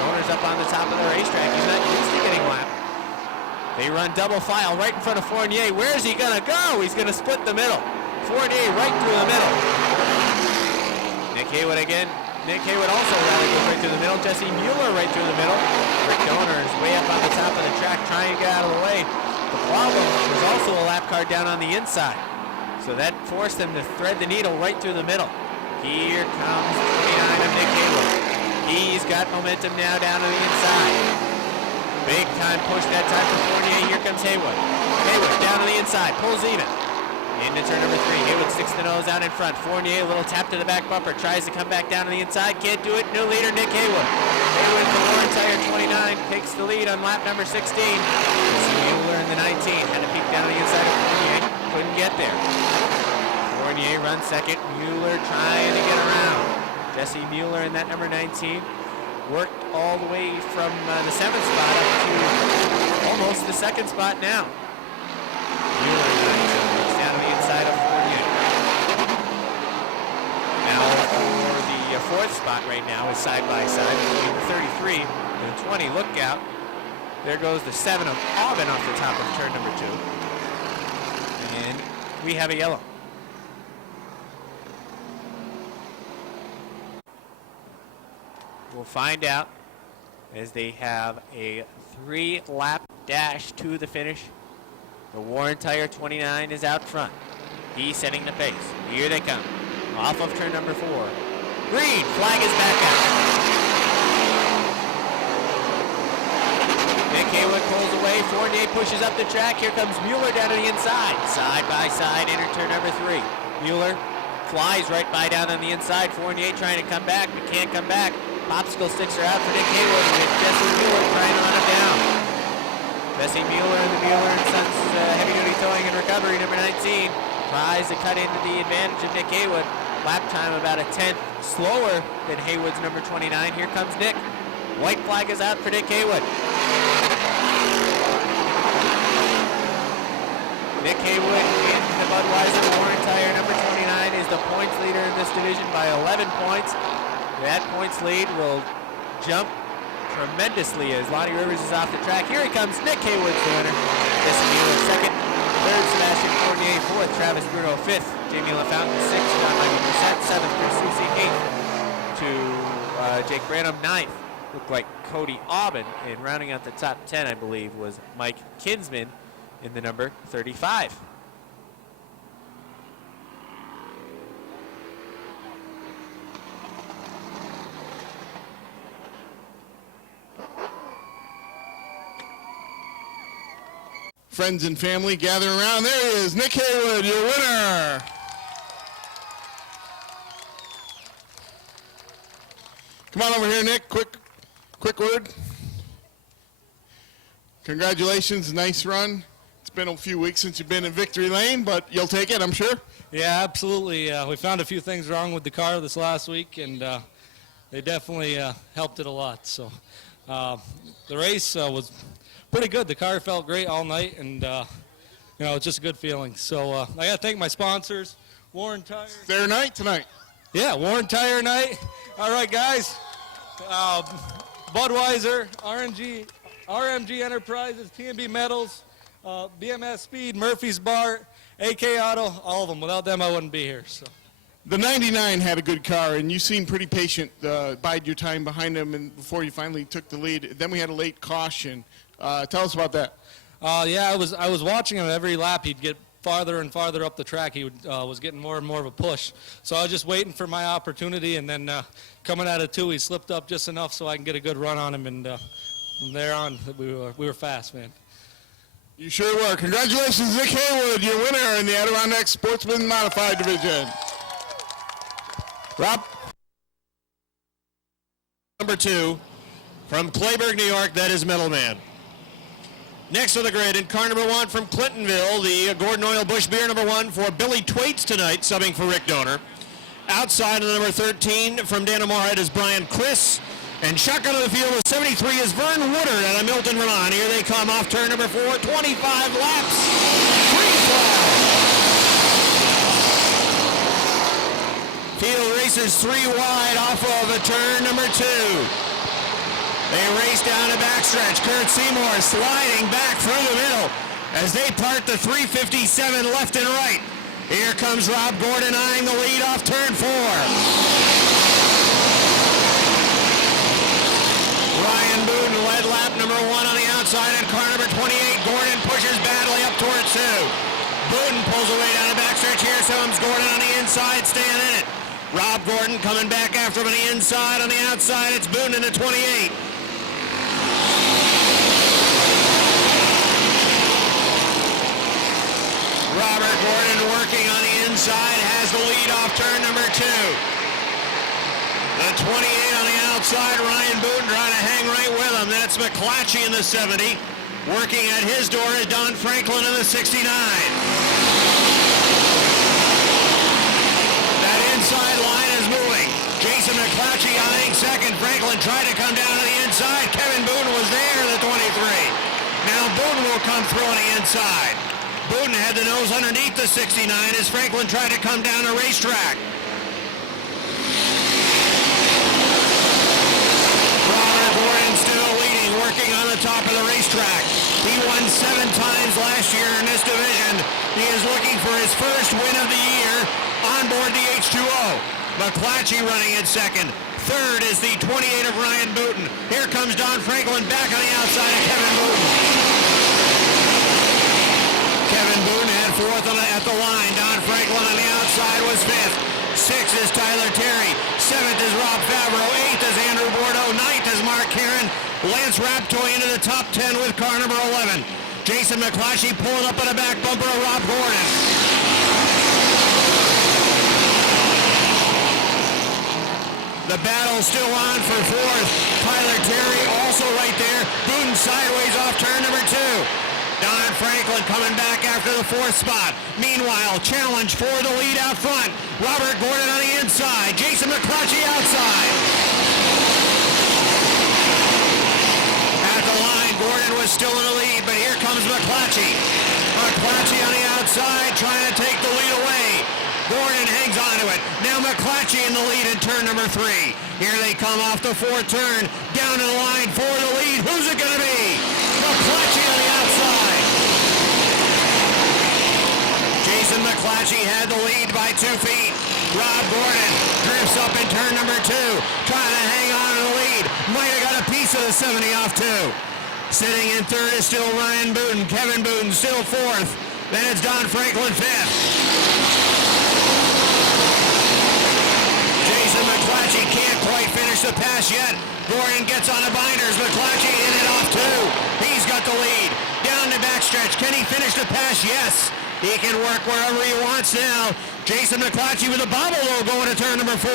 Donors up on the top of the racetrack. He's not used to getting lapped. They run double file right in front of Fournier. Where's he gonna go? He's gonna split the middle. Fournier right through the middle. Nick Haywood again. Nick Haywood also rallied right through the middle. Jesse Mueller right through the middle. Rick Donor is way up on the top of the track trying to get out of the way. The problem was also a lap car down on the inside. So that forced them to thread the needle right through the middle. Here comes 29 of Nick Haywood. He's got momentum now down to the inside. Big time push that time for Fournier. Here comes Haywood. Haywood down to the inside, pulls even. Into turn number 3. Haywood sticks the nose out in front. Fournier, a little tap to the back bumper. Tries to come back down to the inside. Can't do it. New leader, Nick Haywood. Haywood, the Warren Tire 29, takes the lead on lap number 16. Mueller in the 19. Had to peek down to the inside of Fournier. Couldn't get there. Fournier runs second. Mueller trying to get around. Jesse Mueller in that number 19. Worked all the way from the 7th spot up to almost the 2nd spot now. Mueller in the 19. Inside of Fournier. Now for the 4th spot right now is side by side between the 33 and 20. Look out. There goes the 7 of Auburn off the top of turn number 2. And we have a yellow. We'll find out as they have a 3-lap dash to the finish. The Warren Tire 29 is out front. He's setting the pace. Here they come. Off of turn number 4. Green flag is back out. Nick Haywood pulls away. Fournier pushes up the track. Here comes Mueller down to the inside. Side by side, enter turn number 3. Mueller flies right by down on the inside. Fournier trying to come back, but can't come back. Popsicle sticks are out for Nick Haywood with Jesse Mueller trying to run him down. Jesse Mueller and the Mueller & Sons Heavy Duty Towing and Recovery, number 19, tries to cut into the advantage of Nick Haywood. Lap time about a 10th slower than Haywood's number 29. Here comes Nick. White flag is out for Nick Haywood. Nick Haywood in the Budweiser Warren Tire number 29 is the points leader in this division by 11 points. That points lead will jump tremendously as Lonnie Rivers is off the track. Here he comes, Nick Haywood's the winner. This is Mueller 2nd, 3rd Sebastian Fournier, 4th Travis Bruno, 5th Jamie LaFountain, 6th John Michael Brissett, 7th Chris Susie, 8th to Jake Branham, 9th looked like Cody Aubin, and rounding out the top 10 I believe was Mike Kinsman in the number 35. friends and family gather around. There he is, Nick Haywood, your winner. Come on over here, Nick. Quick word. Congratulations, nice run. It's been a few weeks since you've been in victory lane, but you'll take it, I'm sure. Yeah, absolutely. We found a few things wrong with the car this last week, and they definitely helped it a lot. So the race was pretty good. The car felt great all night, and it's just a good feeling. So I got to thank my sponsors, Warren Tire. Their night tonight. Yeah, Warren Tire night. All right, guys. Budweiser, RMG Enterprises, T&B Metals, BMS Speed, Murphy's Bar, AK Auto, all of them. Without them, I wouldn't be here. So. The 99 had a good car, and you seemed pretty patient, bide your time behind him and before you finally took the lead. Then we had a late caution. Tell us about that. Yeah, I was watching him every lap. He'd get farther and farther up the track. He was getting more and more of a push. So I was just waiting for my opportunity, and then coming out of 2, he slipped up just enough so I can get a good run on him, and from there on, we were fast, man. You sure were. Congratulations, Nick Haywood, your winner in the Adirondack Sportsman Modified Division. Rob? Number 2, from Clayburgh, New York, that is Middleman. Next on the grid, in car number 1 from Clintonville, the Gordon Oil Busch Beer number 1 for Billy Twaits tonight, subbing for Rick Donor. Outside of the number 13 from Dannemora, it is Brian Chris. And shotgun of the field with 73 is Vern Woodard out of Milton, Vermont. Here they come off turn number 4, 25 laps. Green flag. Field races 3 wide off of turn number 2. They race down the backstretch. Kurt Seymour sliding back through the middle as they part the 357 left and right. Here comes Rob Gordon eyeing the lead off turn 4. Ryan Booten led lap number 1 on the outside in car number 28. Gordon pushes badly up towards 2. Booten pulls away down the backstretch. Here comes Gordon on the inside, staying in it. Rob Gordon coming back after him on the inside. On the outside, it's Booten in the 28. Robert Gordon working on the inside, has the lead off turn number 2. The 28 on the outside, Ryan Booten trying to hang right with him. That's Mcclatchy in the 70. Working at his door is Don Franklin in the 69. That inside line is moving. Jason Mcclatchy eyeing second. Franklin tried to come down to the inside. Kevin Booten was there in the 23. Now Booten will come through on the inside. Booten had the nose underneath the 69 as Franklin tried to come down the racetrack. Robert Gordon still leading, working on the top of the racetrack. He won 7 times last year in this division. He is looking for his first win of the year on board the H2O. Mcclatchy running in second. Third is the 28 of Ryan Booten. Here comes Don Franklin back on the outside of Kevin Booten. Kevin Booten had 4th at the line. Don Franklin on the outside was 5th. 6th is Tyler Terry. 7th is Rob Favreau. 8th is Andrew Bordeaux. 9th is Mark Kieran. Lance Raptoy into the top 10 with car number 11. Jason Mcclatchy pulling up on the back bumper of Rob Gordon. The battle still on for 4th. Tyler Terry also right there. Booten sideways off turn number 2. Don Franklin coming back after the 4th spot. Meanwhile, challenge for the lead out front. Robert Gordon on the inside. Jason Mcclatchy outside. At the line, Gordon was still in the lead, but here comes Mcclatchy. Mcclatchy on the outside trying to take the lead away. Gordon hangs on to it. Now Mcclatchy in the lead in turn number 3. Here they come off the 4th turn. Down to the line for the lead. Who's it going to be? Mcclatchy on the outside. Jason Mcclatchy had the lead by 2 feet. Rob Gordon drifts up in turn number 2. Trying to hang on to the lead. Might have got a piece of the 70 off 2. Sitting in 3rd is still Ryan Booten. Kevin Booten still 4th. Then it's Don Franklin 5th. Mcclatchy can't quite finish the pass yet. Gordon gets on the binders. Mcclatchy in it off 2. He's got the lead. Down to the backstretch. Can he finish the pass? Yes. He can work wherever he wants now. Jason Mcclatchy with a bobble though going to turn number 4.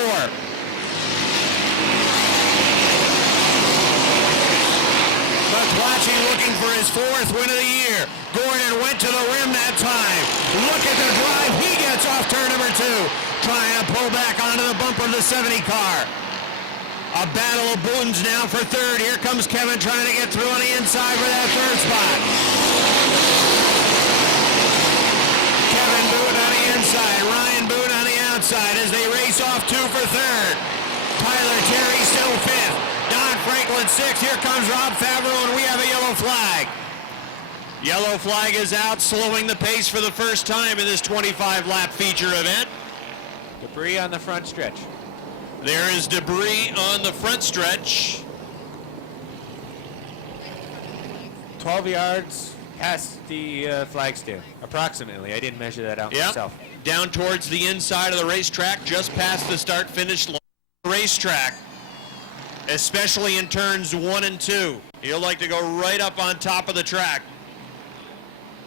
Mcclatchy looking for his 4th win of the year. Gordon went to the rim that time. Look at the drive. He gets off turn number 2. Trying to pull back onto the bumper of the 70 car. A battle of boons now for 3rd. Here comes Kevin trying to get through on the inside for that 3rd spot. Kevin Boone on the inside. Ryan Boone on the outside as they race off 2 for 3rd. Tyler Terry still 5th. Don Franklin 6th. Here comes Rob Favreau, and we have a yellow flag. Yellow flag is out, slowing the pace for the first time in this 25-lap feature event. Debris on the front stretch. There is debris on the front stretch. 12 yards past the flag stand, approximately. I didn't measure that out myself. Down towards the inside of the racetrack, just past the start-finish line of the racetrack, especially in turns 1 and 2. He'll like to go right up on top of the track.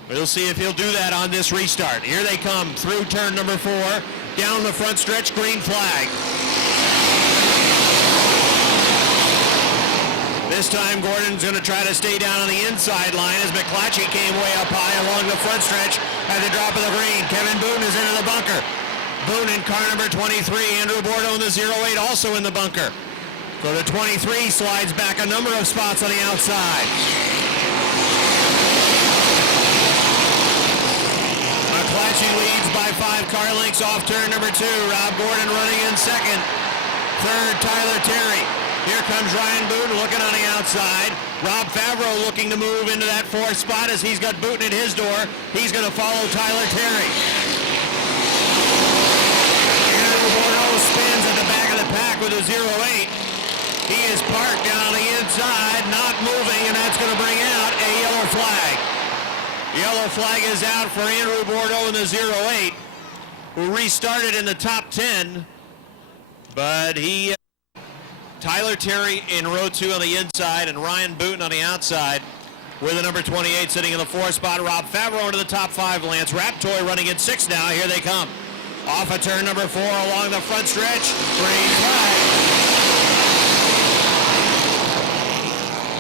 We'll see if he'll do that on this restart. Here they come through turn number 4, down the front stretch, green flag. This time Gordon's going to try to stay down on the inside line as Mcclatchy came way up high along the front stretch at the drop of the green. Kevin Boone is into the bunker. Boone in car number 23. Andrew Bordeaux in the 08 also in the bunker. So the 23 slides back a number of spots on the outside. Mcclatchy leads by 5 car lengths off turn number 2. Rob Gordon running in 2nd. 3rd, Tyler Terry. Here comes Ryan Boone looking on the outside. Rob Favreau looking to move into that 4th spot as he's got Booten at his door. He's going to follow Tyler Terry. Andrew Bordeaux spins at the back of the pack with a 08. He is parked down on the inside, not moving, and that's going to bring out a yellow flag. Yellow flag is out for Andrew Bordeaux in the 08, who restarted in the top 10, but Tyler Terry in row 2 on the inside and Ryan Booten on the outside with the number 28 sitting in the 4th spot. Rob Favreau into the top 5. Lance Raptoy running in 6th now. Here they come. Off of turn number 4 along the front stretch. Green flag.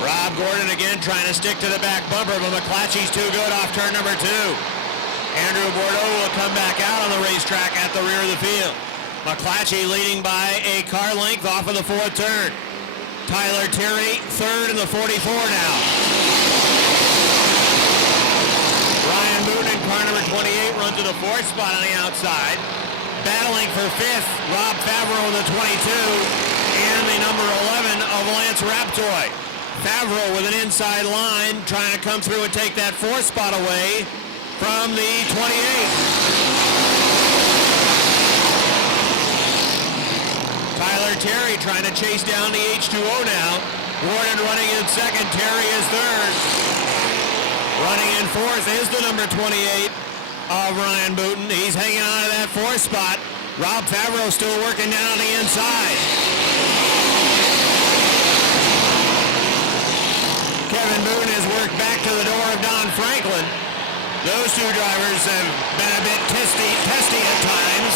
Rob Gordon again trying to stick to the back bumper, but Mcclatchy's too good off turn number 2. Andrew Bordeaux will come back out on the racetrack at the rear of the field. Mcclatchy leading by a car length off of the 4th turn. Tyler Terry 3rd in the 44 now. Ryan Boone in car number 28 runs to the 4th spot on the outside. Battling for 5th, Rob Favreau in the 22 and the number 11 of Lance Raptoy. Favreau with an inside line trying to come through and take that 4th spot away from the 28. Tyler Terry trying to chase down the H2O now. Gordon running in 2nd. Terry is 3rd. Running in 4th is the number 28 of Ryan Booten. He's hanging on to that 4th spot. Rob Favreau still working down on the inside. Kevin Boone has worked back to the door of Don Franklin. Those 2 drivers have been a bit testy at times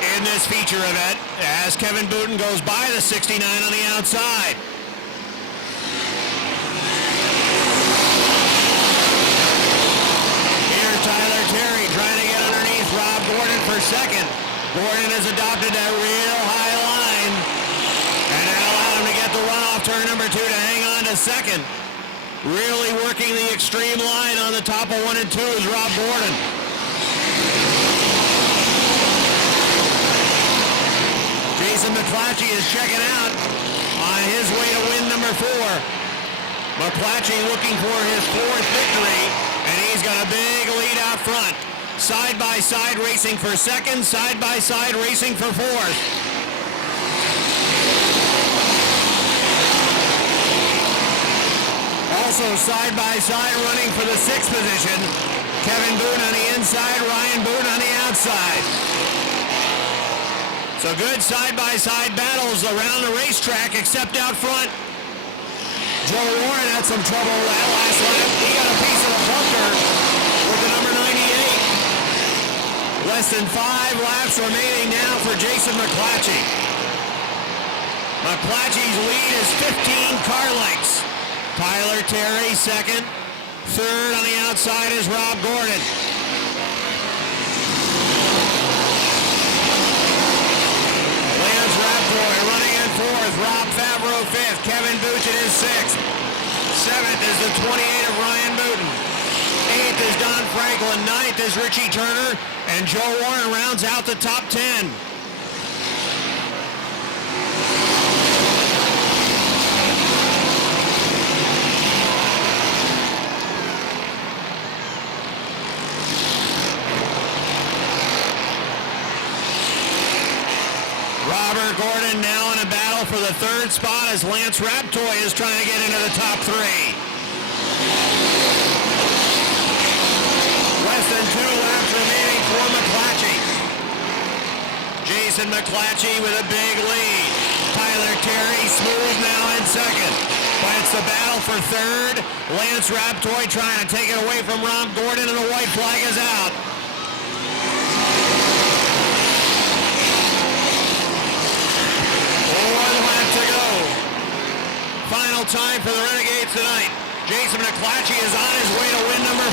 in this feature event as Kevin Booten goes by the 69 on the outside. Here's Tyler Terry trying to get underneath Rob Gordon for 2nd. Gordon has adopted that real high line and that allowed him to get the run off turn number 2 to hang on to 2nd. Really working the extreme line on the top of 1 and 2 is Rob Gordon. Jason Mcclatchy is checking out on his way to win number 4. Mcclatchy looking for his 4th victory, and he's got a big lead out front. Side by side racing for 2nd, side by side racing for 4th. Also side by side running for the 6th position. Kevin Boone on the inside, Ryan Boone on the outside. So good side-by-side battles around the racetrack, except out front. Joe Warren had some trouble that last lap. He got a piece of the bunker with the number 98. Less than 5 laps remaining now for Jason Mcclatchy. Mcclatchy's lead is 15 car lengths. Tyler Terry second. Third on the outside is Rob Gordon. Lance Raptoy running in fourth. Rob Favreau fifth. Kevin Buchan is sixth. Seventh is the 28 of Ryan Booten. Eighth is Don Franklin. Ninth is Richie Turner. And Joe Warren rounds out the top 10. Robert Gordon now in a battle for the third spot as Lance Raptoy is trying to get into the top 3. Less than 2 laps remaining for Mcclatchy. Jason Mcclatchy with a big lead. Tyler Terry smooth now in second. But it's the battle for third. Lance Raptoy trying to take it away from Rob Gordon, and the white flag is out. 1 lap to go. Final time for the Renegades tonight. Jason Mcclatchy is on his way to win number 4.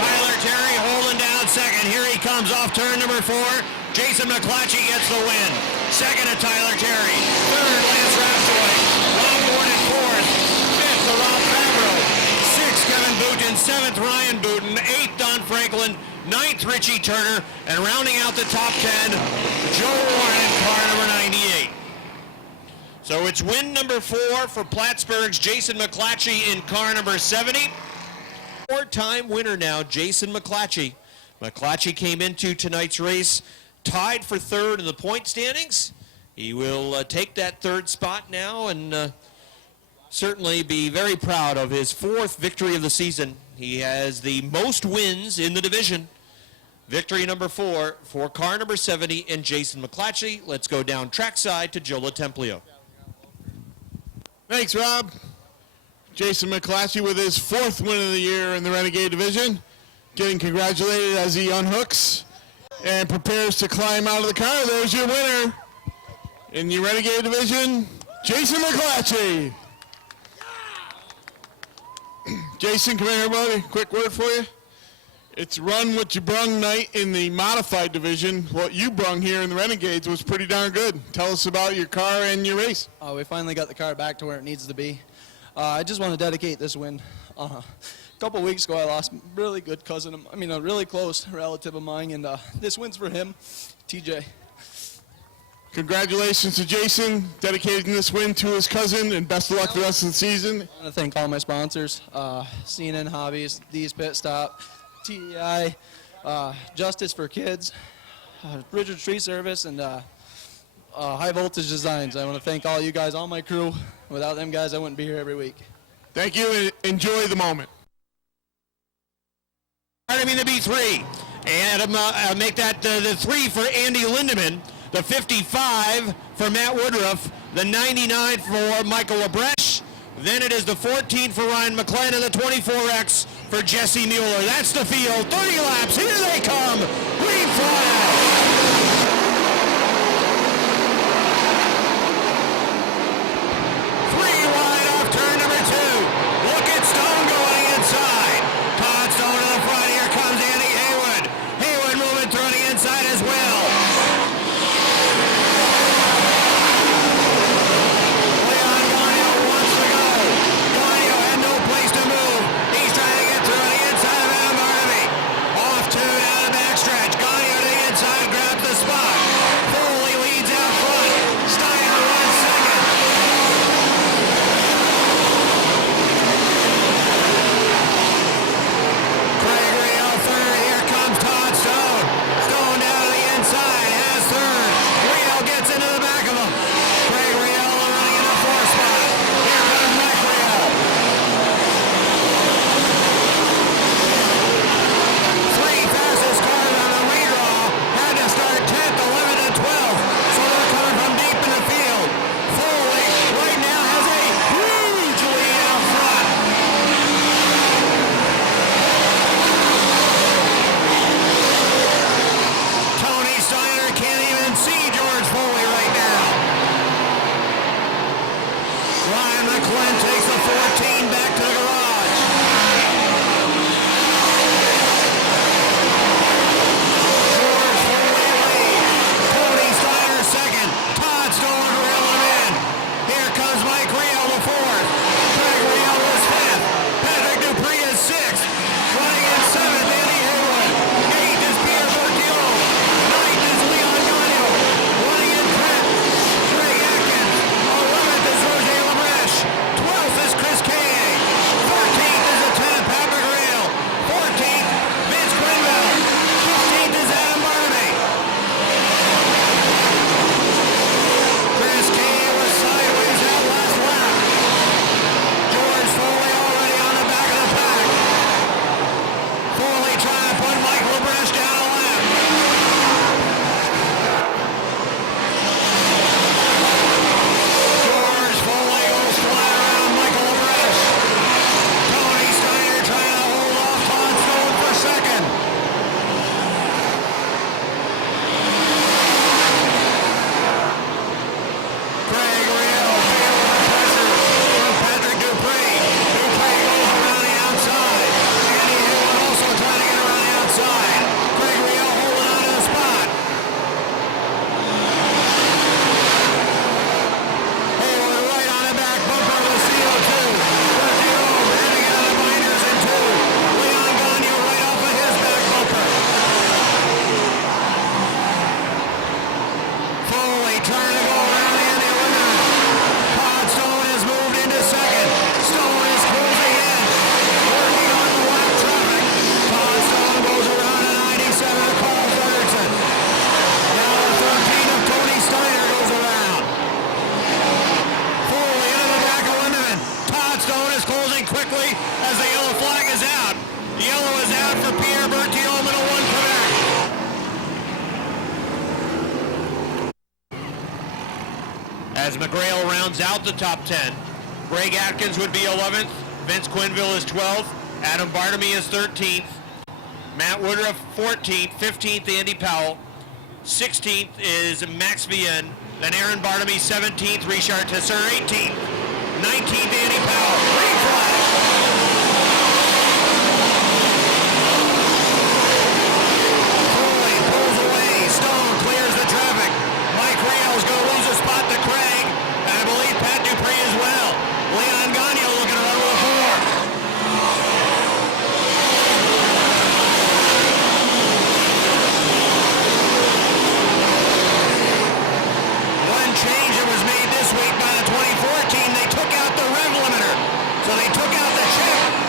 Tyler Terry holding down second. Here he comes off turn number 4. Jason Mcclatchy gets the win. Second to Tyler Terry. Third, Lance Raptoy. Rob Gordon fourth. Fifth to Rob Favreau. Sixth, Kevin Buchan. Seventh, Ryan Booten. Eighth, Don Franklin. Ninth, Richie Turner. And rounding out the top 10, Joe Warren in car number 98. So it's win number 4 for Plattsburgh's Jason Mcclatchy in car number 70. 4-time winner now, Jason Mcclatchy. Mcclatchy came into tonight's race tied for third in the point standings. He will take that third spot now and certainly be very proud of his 4th victory of the season. He has the most wins in the division. Victory number 4 for car number 70 and Jason Mcclatchy. Let's go down trackside to Joe LaTemplio. Thanks, Rob. Jason Mcclatchy with his 4th win of the year in the Renegade Division. Getting congratulated as he unhooks and prepares to climb out of the car. There's your winner in the Renegade Division, Jason Mcclatchy. Jason, come here, buddy. Quick word for you. It's run what you brung night in the modified division. What you brung here in the Renegades was pretty darn good. Tell us about your car and your race. We finally got the car back to where it needs to be. I just want to dedicate this win. A couple weeks ago, I lost a really good cousin, a really close relative of mine, and this win's for him, TJ. Congratulations to Jason, dedicating this win to his cousin, and best of luck the rest of the season. I want to thank all my sponsors, CNN Hobbies, D's Pit Stop, TEI, Justice for Kids, Bridger Tree Service, and High Voltage Designs. I want to thank all you guys, all my crew. Without them guys, I wouldn't be here every week. Thank you, and enjoy the moment. The B3. And make that the 3 for Andy Lindemann, the 55 for Matt Woodruff, the 99 for Michael Labreche. Then it is the 14 for Ryan McClain and the 24X for Jesse Mueller. That's the field. 30 laps. Here they come. Green flag. 3 wide off turn number 2. Look at Stone going inside. Todd Stone to the front. Here comes Andy Haywood. Haywood moving through the inside as well. Leon Garnio wants to go. Garnio had no place to move. He's trying to get through the inside of Adam Barnaby. Off 2 down the backstretch. Garnio to the inside. Quinn takes the 14 back to the garage. George Foley lead. Tony Steiner second. Todd Stone reeling in. Here comes Mike Rio the fourth. Craig Rio is fifth. Patrick Dupree is sixth. Running in seventh, Andy Haywood. Eighth is Pierre Bertiolo. Ninth is Leon Gagno. Running in 10th, Greg Atkins. 11th is Roger Lebreche. 12th is Chris Kaye. 13th is Lieutenant Patrick Rail. 14th, Vince Quinville. 15th is Adam Barnaby. Chris Kaye was sideways that last lap. George Foley already on the back of the pack. Foley trying to put Mike Lebreche down a lap. George Foley goes flat around Michael Lebreche. Tony Steiner trying to hold off Todd Stone for second. Craig Rio feeling the pressure from Patrick Dupree. Dupree goes around the outside. Andy Haywood also trying to get around the outside. Craig Rio holding on to the spot. Haywood right on the back bumper of the CO2. Bertiolo heading out of the binders in two. Leon Gagno right off of his back bumper. Foley trying to go around the end of the winner. Todd Stone has moved into second. Stone is closing in. Working on the lap traffic. Todd Stone goes around a 97 of Carl Fredrickson. Now the 13 of Tony Steiner goes around. Foley into the back of Lindemann. Todd Stone is closing quickly as the yellow flag is out. Yellow is out for Pierre Bertiolo in a 1 Quebec. As McGrail rounds out the top 10, Greg Atkins would be 11th, Vince Quinville is 12th, Adam Barnaby is 13th, Matt Woodruff 14th, 15th Andy Powell, 16th is Max Vienne, then Aaron Barnaby 17th, Richard Tesser 18th, 19th Andy Powell, green flag. Foley pulls away, Stone clears the traffic. Mike Rio's going to lose a spot to Craig, and I believe Pat Dupree as well. Leon Gagno looking to run with a 4. One change that was made this week by the 2014, they took out the rev limiter. So they took out the chip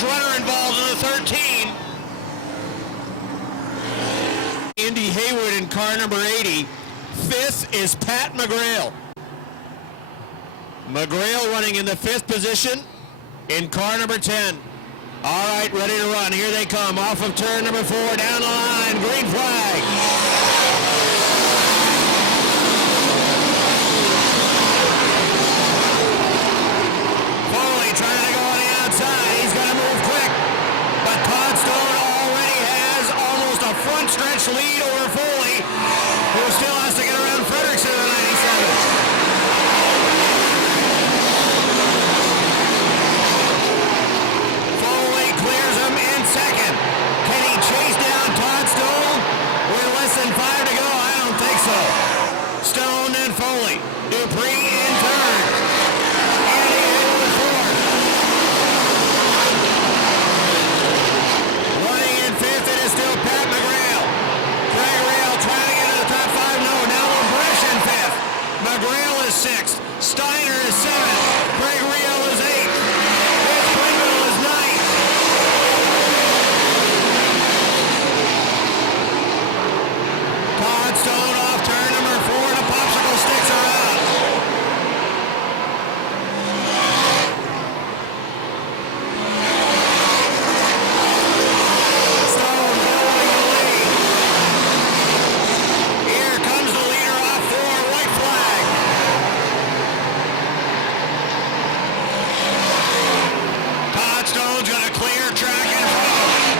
first runner involved in the 13. Andy Hayward in car number 80. Fifth is Pat McGrail. McGrail running in the fifth position in car number 10. All right, ready to run. Here they come off of turn number 4, down the line, green flag. Foley trying to go on the outside. He's going to move quick. But Todd Stone already has almost a front stretch lead over Foley, who still has to get around Frederickson in the 97. Second. Can he chase down Todd Stone with less than 5 to go? I don't think so. Stone and Foley. Dupree in third. Andy Hayward fourth. Running in fifth, it is still Pat McGrail. Craig Real trying to get to the top 5. No, now LaBresh in fifth. McGrail is sixth. Steiner is seventh. Craig Real is eighth. Quinville is ninth. Todd Stone off turn number 4, and the popsicle sticks are out. Stone holding the lead. Here comes the leader off 4, white flag. Todd Stone's going to clear track in front of him.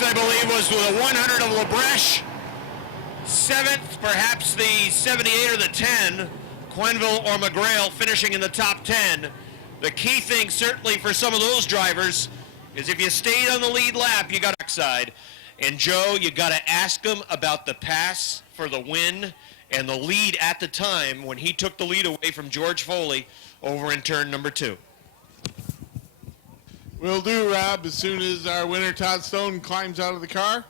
I believe was with a 100 of LaBresh. Seventh, perhaps the 78 or the 10, Quenville or McGrail finishing in the top 10. The key thing certainly for some of those drivers is if you stayed on the lead lap, you got backside. And Joe, you got to ask him about the pass for the win and the lead at the time when he took the lead away from George Foley over in turn number 2. Will do, Rob, as soon as our winner, Todd Stone, climbs out of the car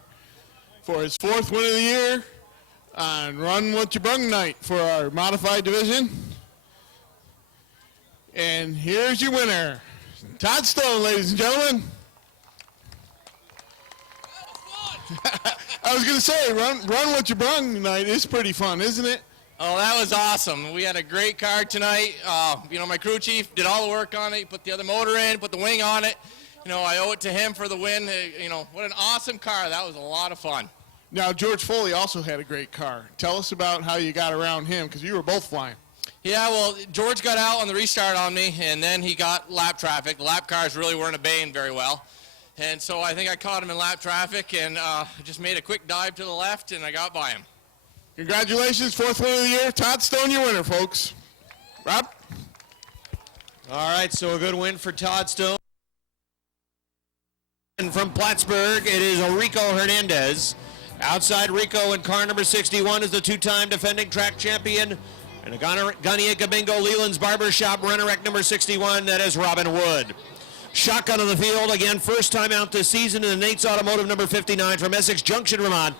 for his 4th win of the year on Run What You Brung night for our modified division. And here's your winner, Todd Stone, ladies and gentlemen. I was going to say, Run What You Brung night is pretty fun, isn't it? Oh, that was awesome. We had a great car tonight. My crew chief did all the work on it. He put the other motor in, put the wing on it. I owe it to him for the win. What an awesome car. That was a lot of fun. Now, George Foley also had a great car. Tell us about how you got around him, because you were both flying. Yeah, well, George got out on the restart on me, and then he got lap traffic. The lap cars really weren't obeying very well. And so I think I caught him in lap traffic and just made a quick dive to the left, and I got by him. Congratulations, 4th win of the year. Todd Stone, your winner, folks. Rob? All right, so a good win for Todd Stone. And from Plattsburgh, it is Rico Hernandez. Outside Rico in car number 61 is the 2-time defending track champion. And a Gunniaka Bingo Leland's Barbershop runner-up number 61, that is Robin Wood. Shotgun on the field, again, first time out this season in the Nate's Automotive number 59 from Essex Junction, Vermont.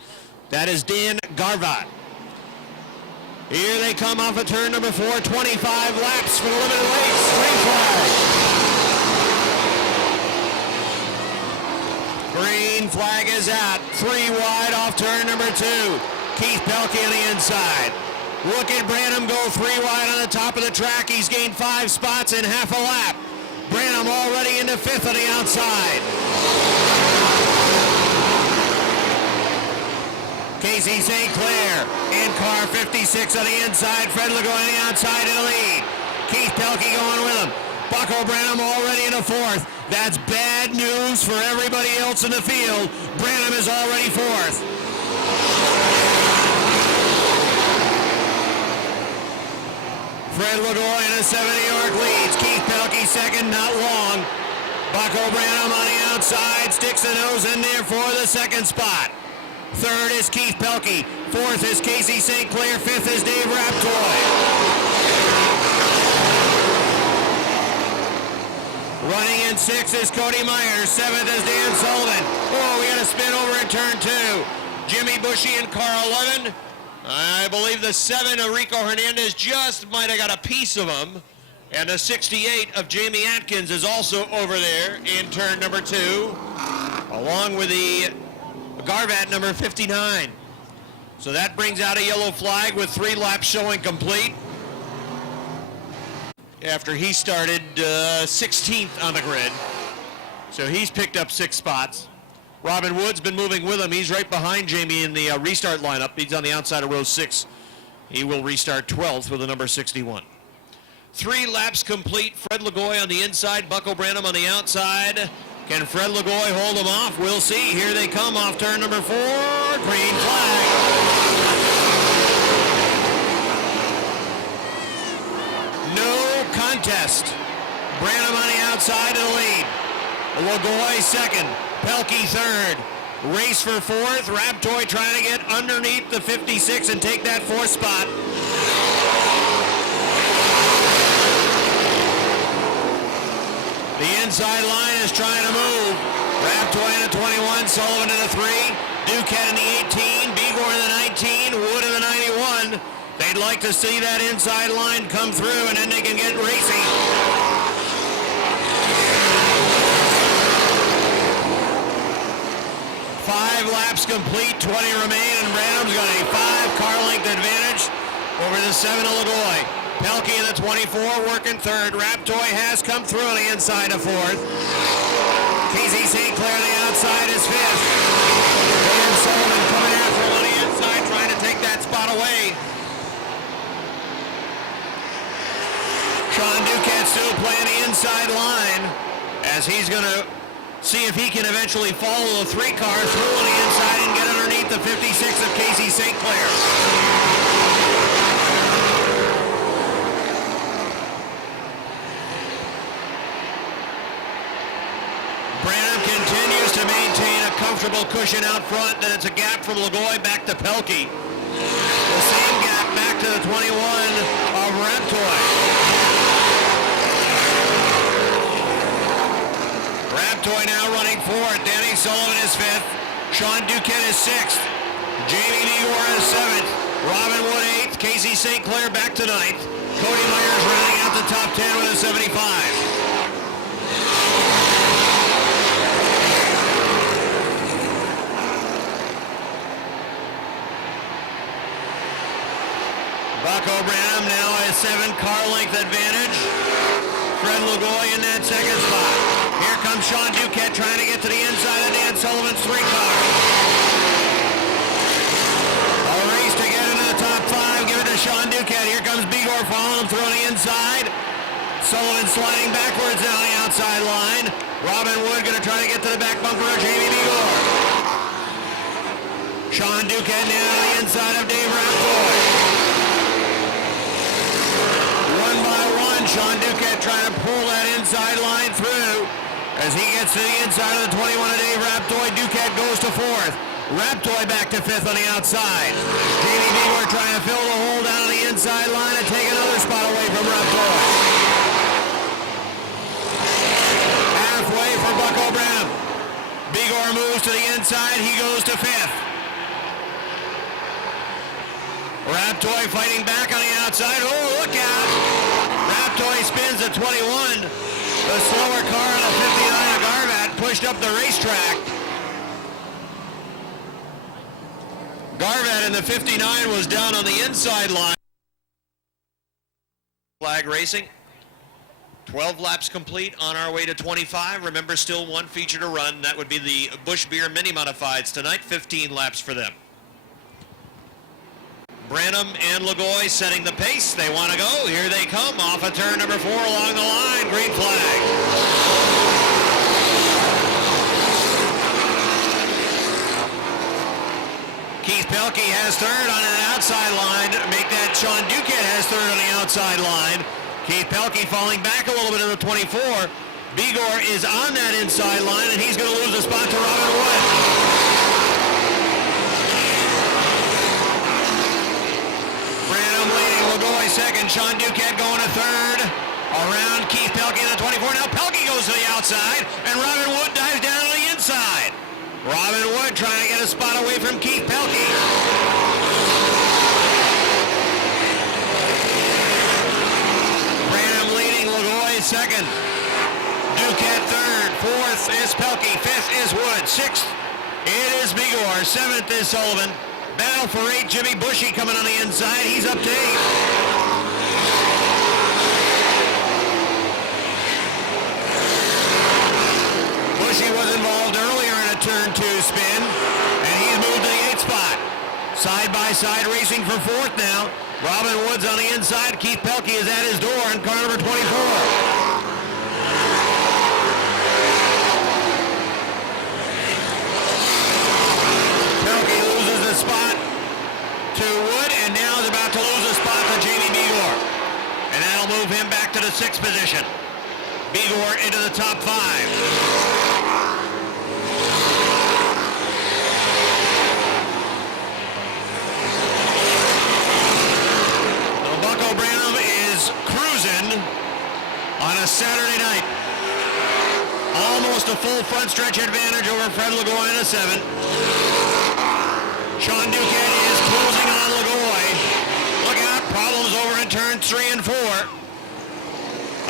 That is Dan Garvat. Here they come off of turn number 4, 25 laps for the limited race. Green flag. Green flag is out. 3 wide off turn number 2. Keith Pelkey on the inside. Look at Branham go 3 wide on the top of the track. He's gained 5 spots in half a lap. Branham already into 5th on the outside. Casey St. Clair in car 56 on the inside. Fred Legault on the outside in the lead. Keith Pelkey going with him. Bucko Branham already in a 4th. That's bad news for everybody else in the field. Branham is already 4th. Fred Legault in a 70-yard leads. Keith Pelkey second, not long. Bucko Branham on the outside, sticks the nose in there for the second spot. Third is Keith Pelkey. Fourth is Casey St. Clair. Fifth is Dave Raptoy. Running in sixth is Cody Myers. Seventh is Dan Sullivan. Oh, we had a spin over in turn two. Jimmy Bushy and Carl Levin. I believe the 7 of Rico Hernandez just might have got a piece of him. And the 68 of Jamie Atkins is also over there in turn number 2, along with the Garvat number 59. So that brings out a yellow flag with 3 laps showing complete. After he started 16th on the grid. So he's picked up 6 spots. Robin Wood's been moving with him. He's right behind Jamie in the restart lineup. He's on the outside of row 6. He will restart 12th with the number 61. 3 laps complete. Fred Lagoy on the inside, Bucko Branham on the outside. Can Fred Lagoy hold them off? We'll see. Here they come off turn number 4. Green flag. No contest. Branham on the outside in the lead. Lagoy second. Pelkey third. Race for 4th. Raptoy trying to get underneath the 56 and take that 4th spot. The inside line is trying to move. Raptoy in the 21, Sullivan in the 3, Duquette in the 18, Bigor in the 19, Wood in the 91. They'd like to see that inside line come through and then they can get racing. 5 laps complete, 20 remain, and Branham's got a 5-car length advantage over the 7 of Lagoy. Pelkey in the 24, working 3rd. Raptoy has come through on the inside of 4th. Casey St. Clair on the outside is 5th. Dan Sullivan coming after him on the inside, trying to take that spot away. Sean Duquette still playing the inside line as he's going to see if he can eventually follow the 3 cars through on the inside and get underneath the 56 of Casey St. Clair. Branham continues to maintain a comfortable cushion out front. Then it's a gap from Lagoy back to Pelkey. The same gap back to the 21 of Raptoy. Raptoy now running 4th. Danny Sullivan is 5th. Sean Duquette is 6th. Jamie Bigor is 7th. Robin Wood 8th. Casey St. Clair back to 9th. Cody Myers rounding out the top 10 with a 75. Bucko Branham now has 7-car length advantage. Fred Lagoy in that 2nd spot. Here comes Sean Duquette trying to get to the inside of Dan Sullivan's 3-car. A race to get into the top 5. Give it to Sean Duquette. Here comes Bigor following him through on the inside. Sullivan sliding backwards down the outside line. Robin Wood going to try to get to the back bumper of Jamie Bigor. Sean Duquette now on the inside of Dave Raptoy. One by one, Sean Duquette trying to pull that inside line through. As he gets to the inside of the 21 of Dave Raptoy, Duquette goes to 4th. Raptoy back to 5th on the outside. Jamie Bigor trying to fill the hole down on the inside line and take another spot away from Raptoy. Halfway for Bucko Branham. Bigor moves to the inside, he goes to 5th. Raptoy fighting back on the outside. Oh, look out! Raptoy spins the 21. The slower car on the 59 of Garvat pushed up the racetrack. Garvat in the 59 was down on the inside line. Flag racing. 12 laps complete, on our way to 25. Remember, still 1 feature to run. That would be the Busch Beer Mini Modifieds tonight. 15 laps for them. Branham and Lagoy setting the pace. They want to go. Here they come off of turn number 4 along the line. Green flag. Keith Pelkey has 3rd on an outside line. Make that Sean Duquette has 3rd on the outside line. Keith Pelkey falling back a little bit in the 24. Bigor is on that inside line, and he's going to lose a spot to Robin Wood. Sean Duquette going to third. Around Keith Pelkey in the 24. Now Pelkey goes to the outside, and Robin Wood dives down on the inside. Robin Wood trying to get a spot away from Keith Pelkey. Branham leading, Lagoy second. Duquette third. Fourth is Pelkey. Fifth is Wood. Sixth, it is Bigor. Seventh is Sullivan. Battle for 8, Jimmy Bushy coming on the inside. He's up to 8. Bushy was involved earlier in a turn 2 spin, and he's moved to the 8th spot. Side by side racing for 4th now. Robin Woods on the inside. Keith Pelkey is at his door in car number 24. Spot to Wood, and now is about to lose a spot to Jamie Bigor. And that'll move him back to the 6th position. Bigor into the top 5. So Bucko Branham is cruising on a Saturday night. Almost a full front stretch advantage over Fred Lagoy in a 7. Sean Duquette is closing on Lagoy. Look out, problems over in turns 3 and 4.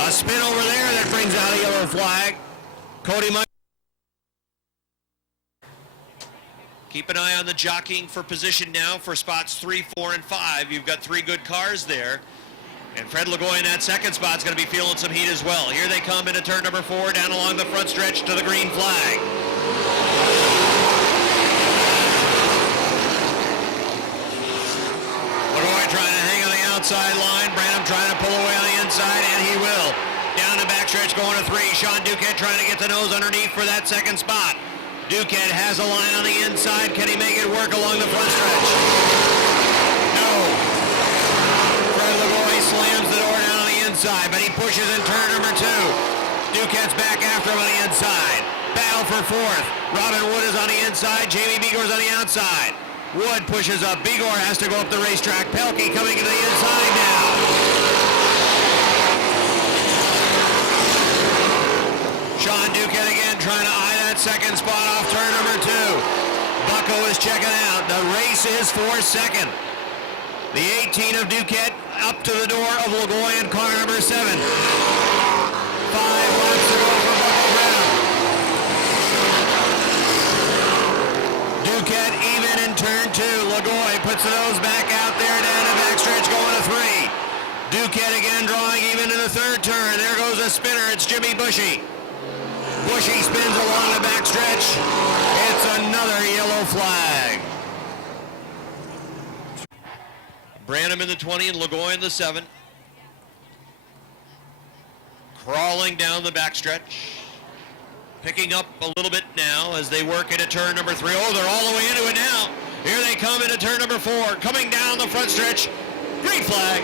A spin over there that brings out a yellow flag. Cody Mike. Keep an eye on the jockeying for position now for spots 3, 4, and 5. You've got 3 good cars there. And Fred Lagoy in that 2nd spot is going to be feeling some heat as well. Here they come into turn number 4, down along the front stretch to the green flag. Trying to hang on the outside line. Branham trying to pull away on the inside, and he will. Down the backstretch going to 3. Sean Duquette trying to get the nose underneath for that 2nd spot. Duquette has a line on the inside. Can he make it work along the front stretch? No. Fred Lagoy slams the door down on the inside, but he pushes in turn number 2. Duquette's back after him on the inside. Battle for 4th. Robin Wood is on the inside. Jamie Bigor's on the outside. Wood pushes up. Bigor has to go up the racetrack. Pelkey coming to the inside now. Sean Duquette again trying to eye that 2nd spot off turn number 2. Bucko is checking out. The race is for 2nd. The 18 of Duquette up to the door of Lagoy in car number 7. 5 laps to go for Bucko Branham. Duquette even in turn 2. Lagoy puts the nose back out there down the backstretch going to 3. Duquette again drawing even in the 3rd turn. There goes a spinner. It's Jimmy Bushy. Bushy spins along the backstretch. It's another yellow flag. Branham in the 20 and Lagoy in the 7. Crawling down the backstretch. Picking up a little bit now as they work into turn number 3. Oh, they're all the way into it now. Here they come into turn number 4. Coming down the front stretch. Green flag.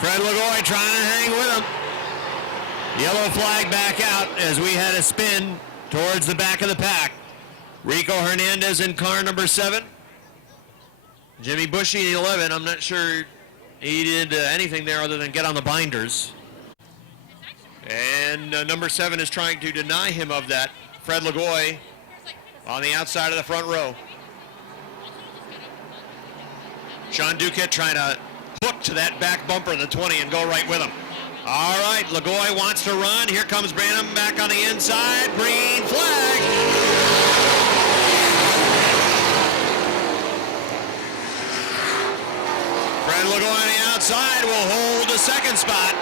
Fred Lagoy trying to hang with him. Yellow flag back out as we had a spin towards the back of the pack. Rico Hernandez in car number 7. Jimmy Bushy in 11. I'm not sure he did anything there other than get on the binders. And number 7 is trying to deny him of that. Fred Lagoy on the outside of the front row. Sean Duquette trying to hook to that back bumper of the 20 and go right with him. All right, Lagoy wants to run. Here comes Branham back on the inside. Green flag. Fred Lagoy on the outside will hold the 2nd spot.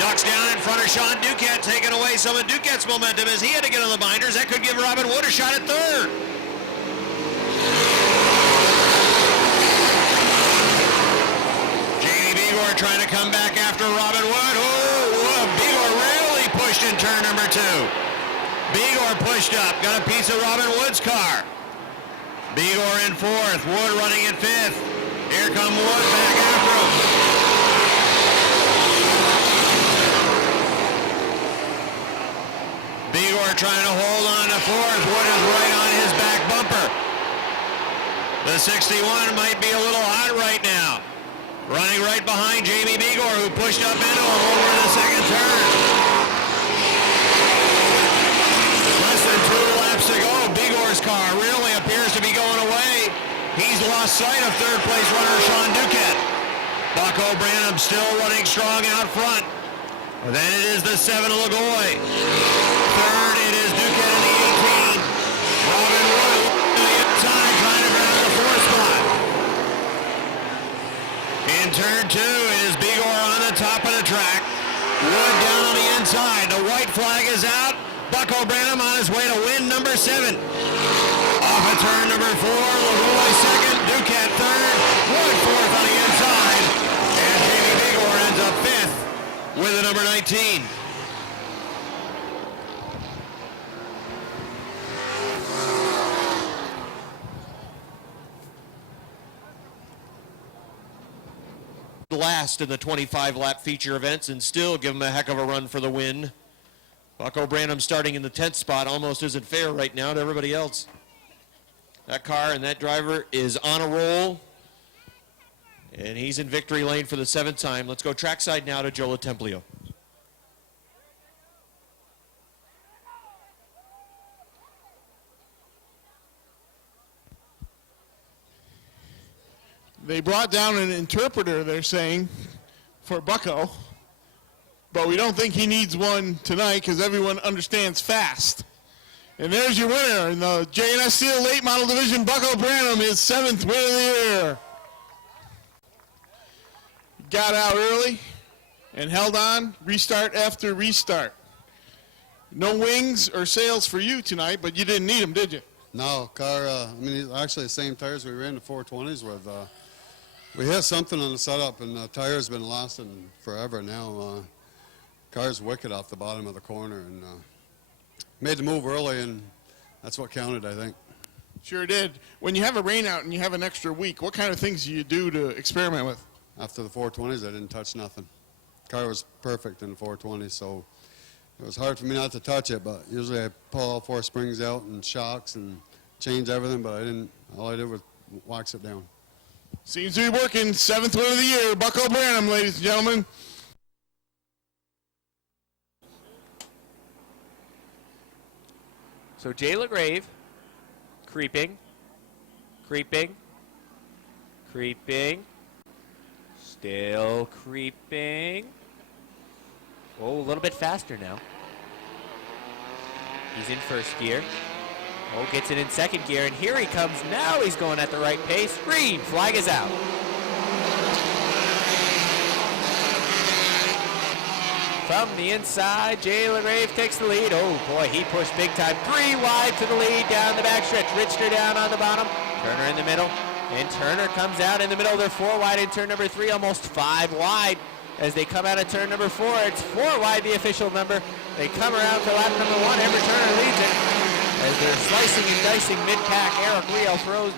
Ducks down in front of Sean Duquette, taking away some of Duquette's momentum as he had to get on the binders. That could give Robin Wood a shot at 3rd. Jamie Bigor trying to come back after Robin Wood. Oh, Bigor really pushed in turn number 2. Bigor pushed up, got a piece of Robin Wood's car. Bigor in 4th, Wood running in 5th. Here come Wood back after him. Bigor trying to hold on to the fourth. Wood is right on his back bumper. The 61 might be a little hot right now. Running right behind Jamie Begor, who pushed up into him over the second turn. Less than 2 laps to go. Begor's car really appears to be going away. He's lost sight of third place runner Sean Duquette. Bucko Branham still running strong out front. And then it is the 7 Lagoy. Third, it is Duquette in the 18. Robin Wood to the inside trying to grab the 4th spot. In turn 2, it is Begor on the top of the track. Wood down on the inside. The white flag is out. Bucko Branham on his way to win number 7. Off of turn number 4, Lagoy second, Duquette third, Wood 4th on the inside, and Jamie Begor ends up 5th with the number 19. Last in the 25-lap feature events and still give him a heck of a run for the win. Bucko Branham starting in the 10th spot almost isn't fair right now to everybody else. That car and that driver is on a roll, and he's in victory lane for the 7th time. Let's go trackside now to Joe Templio. They brought down an interpreter, they're saying, for Bucko, but we don't think he needs one tonight because everyone understands fast. And there's your winner in the J&S Steel Late Model Division. Bucko Branham, his 7th win of the year. Got out early and held on, restart after restart. No wings or sails for you tonight, but you didn't need them, did you? No, car, I mean, it's actually the same tires we ran the 420s with. We hit something on the setup, and the tire's been lasting forever now. Car's wicked off the bottom of the corner, and made the move early, and that's what counted, I think. Sure did. When you have a rain out and you have an extra week, what kind of things do you do to experiment with? After the 420s, I didn't touch nothing. Car was perfect in the 420s, so it was hard for me not to touch it, but usually I pull all 4 springs out and shocks and change everything, but I didn't. All I did was wax it down. Seems to be working. 7th win of the year, Bucko Branham, ladies and gentlemen. So Jay LaGrave, creeping, still creeping. Oh, a little bit faster now. He's in first gear. Oh, gets it in second gear, and here he comes. Now he's going at the right pace. Green, flag is out. From the inside, Jay LaGrave takes the lead. Oh boy, he pushed big time. 3 wide to the lead down the backstretch. Richter down on the bottom. Turner in the middle. And Turner comes out in the middle. They're 4 wide in turn number 3, almost 5 wide. As they come out of turn number 4, it's 4 wide, the official number. They come around for lap number 1. Everett Turner leads it. As they're slicing and dicing mid-pack, Eric Riel throws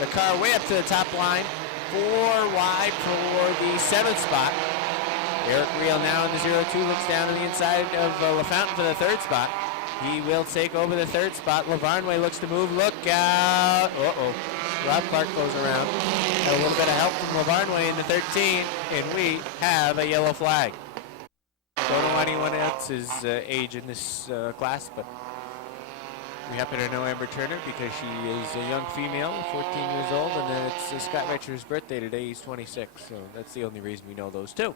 the car way up to the top line. 4 wide for the 7th spot. Eric Riel now in the 0-2 looks down to the inside of LaFountain for the 3rd spot. He will take over the 3rd spot. LaVarnway looks to move. Look out. Uh-oh. Rob Clark goes around. Got a little bit of help from LaVarnway in the 13, and we have a yellow flag. Don't know anyone else's age in this class, but we happen to know Amber Turner because she is a young female, 14 years old, and then it's Scott Richter's birthday today. He's 26, so that's the only reason we know those two.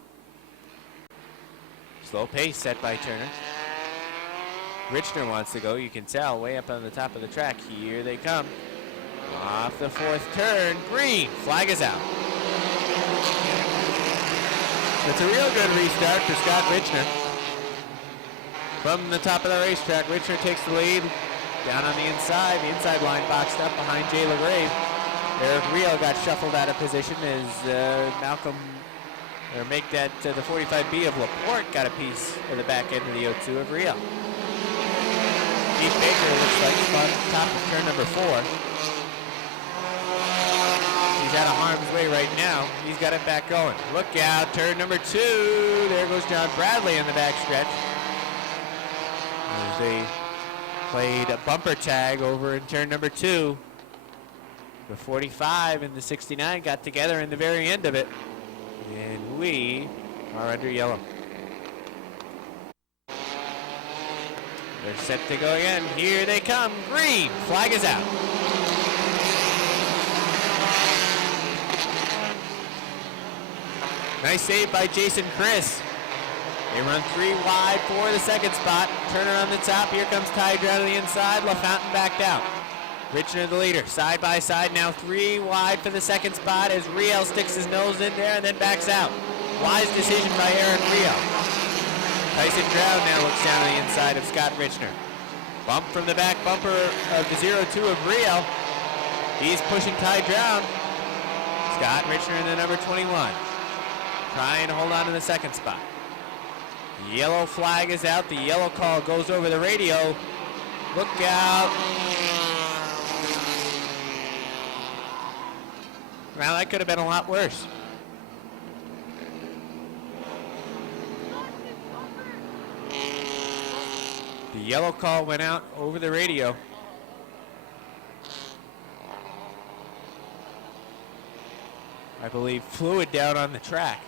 Slow pace set by Turner. Richter wants to go, you can tell, way up on the top of the track. Here they come. Off the 4th turn, green, flag is out. It's a real good restart for Scott Richter. From the top of the racetrack, Richter takes the lead. Down on the inside line boxed up behind Jay LaGrave. Eric Riel got shuffled out of position as Malcolm, or make that the 45B of Laporte got a piece of the back end of the 02 of Riel. Keith Baker looks like he's on top of turn number 4. He's out of harm's way right now. He's got it back going. Look out, turn number 2. There goes John Bradley in the back stretch. As they played a bumper tag over in turn number 2. The 45 and the 69 got together in the very end of it, and we are under yellow. They're set to go again. Here they come. Green. Flag is out. Nice save by Jason Chris. They run 3 wide for the second spot. Turner on the top. Here comes Ty down to the inside. LaFountain backed out. Richner the leader. Side by side now 3 wide for the second spot as Riel sticks his nose in there and then backs out. Wise decision by Aaron Riel. Tyson Drown now looks down to the inside of Scott Richner. Bump from the back bumper of the 0-2 of Riel. He's pushing Ty Drown. Scott Richner in the number 21. Trying to hold on to the second spot. The yellow flag is out. The yellow call goes over the radio. Look out. Well, that could have been a lot worse. The yellow call went out over the radio. I believe fluid down on the track.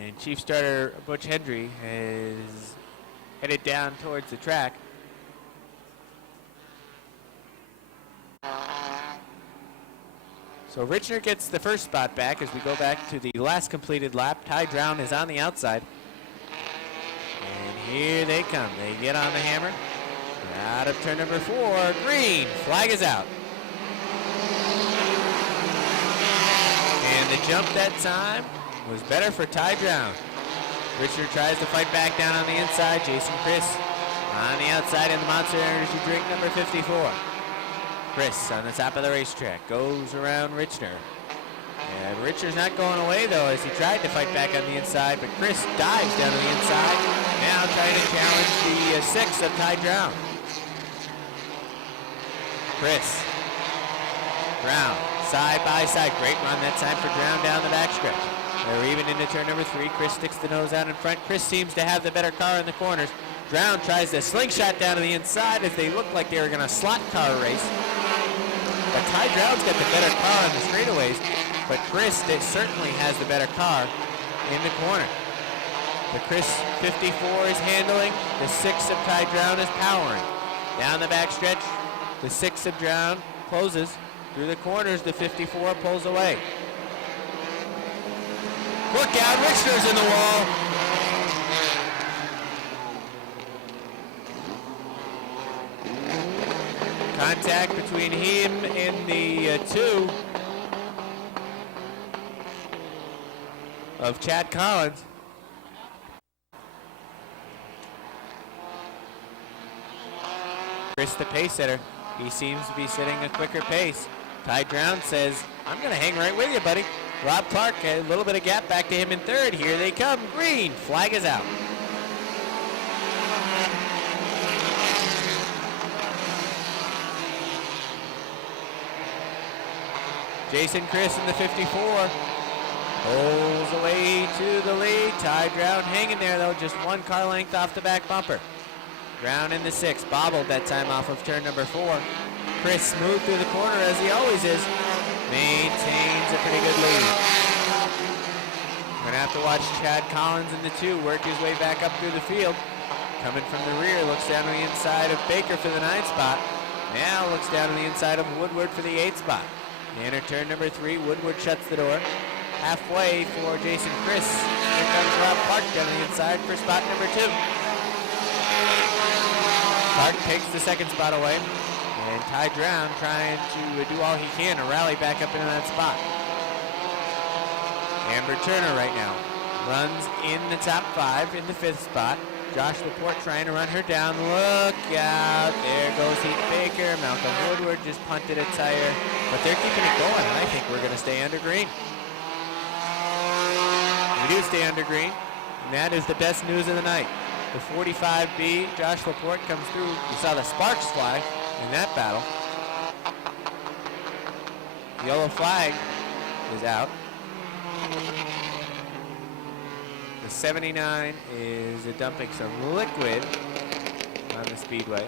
And Chief Starter Butch Hendry is headed down towards the track. So Richner gets the first spot back as we go back to the last completed lap. Ty Drown is on the outside. And here they come. They get on the hammer. Out of turn number 4, green. Flag is out. And the jump that time was better for Ty Drown. Richard tries to fight back down on the inside. Jason Chris on the outside in the Monster Energy drink number 54. Chris on the top of the racetrack goes around Richner. And Richard's not going away though as he tried to fight back on the inside, but Chris dives down to the inside. Now trying to challenge the 6 of Ty Drown. Chris. Drown. Side by side. Great run that time for Drown down the backstretch. They're even into turn number 3. Chris sticks the nose out in front. Chris seems to have the better car in the corners. Drown tries to slingshot down to the inside as they look like they were going to slot car race. But Ty Drown's got the better car on the straightaways, but Chris certainly has the better car in the corner. The Chris 54 is handling. The 6 of Ty Drown is powering. Down the backstretch, the 6 of Drown closes. Through the corners, the 54 pulls away. Look out, Richner's in the wall. Contact between him and the 2 of Chad Collins. Chris, the pace setter, he seems to be setting a quicker pace. Ty Drown says, I'm going to hang right with you, buddy. Rob Clark, a little bit of gap back to him in third. Here they come. Green. Flag is out. Jason Chris in the 54 pulls away to the lead. Ty Drown hanging there, though, just 1 car length off the back bumper. Drown in the 6, bobbled that time off of turn number 4. Chris smooth through the corner as he always is. Maintains a pretty good lead. We're gonna have to watch Chad Collins in the 2 work his way back up through the field. Coming from the rear, looks down to the inside of Baker for the 9th spot. Now looks down to the inside of Woodward for the 8th spot. Enter turn number 3, Woodward shuts the door. Halfway for Jason Chris. Here comes Rob Clark down to the inside for spot number 2. Clark takes the 2nd spot away. And Ty Drown trying to do all he can to rally back up into that spot. Amber Turner right now runs in the top 5 in the 5th spot. Josh Laporte trying to run her down. Look out. There goes Heath Baker. Malcolm Woodward just punted a tire. But they're keeping it going. I think we're going to stay under green. We do stay under green. And that is the best news of the night. The 45B, Josh Laporte comes through. You saw the sparks fly in that battle. Yellow flag is out. The 79 is dumping some liquid on the speedway.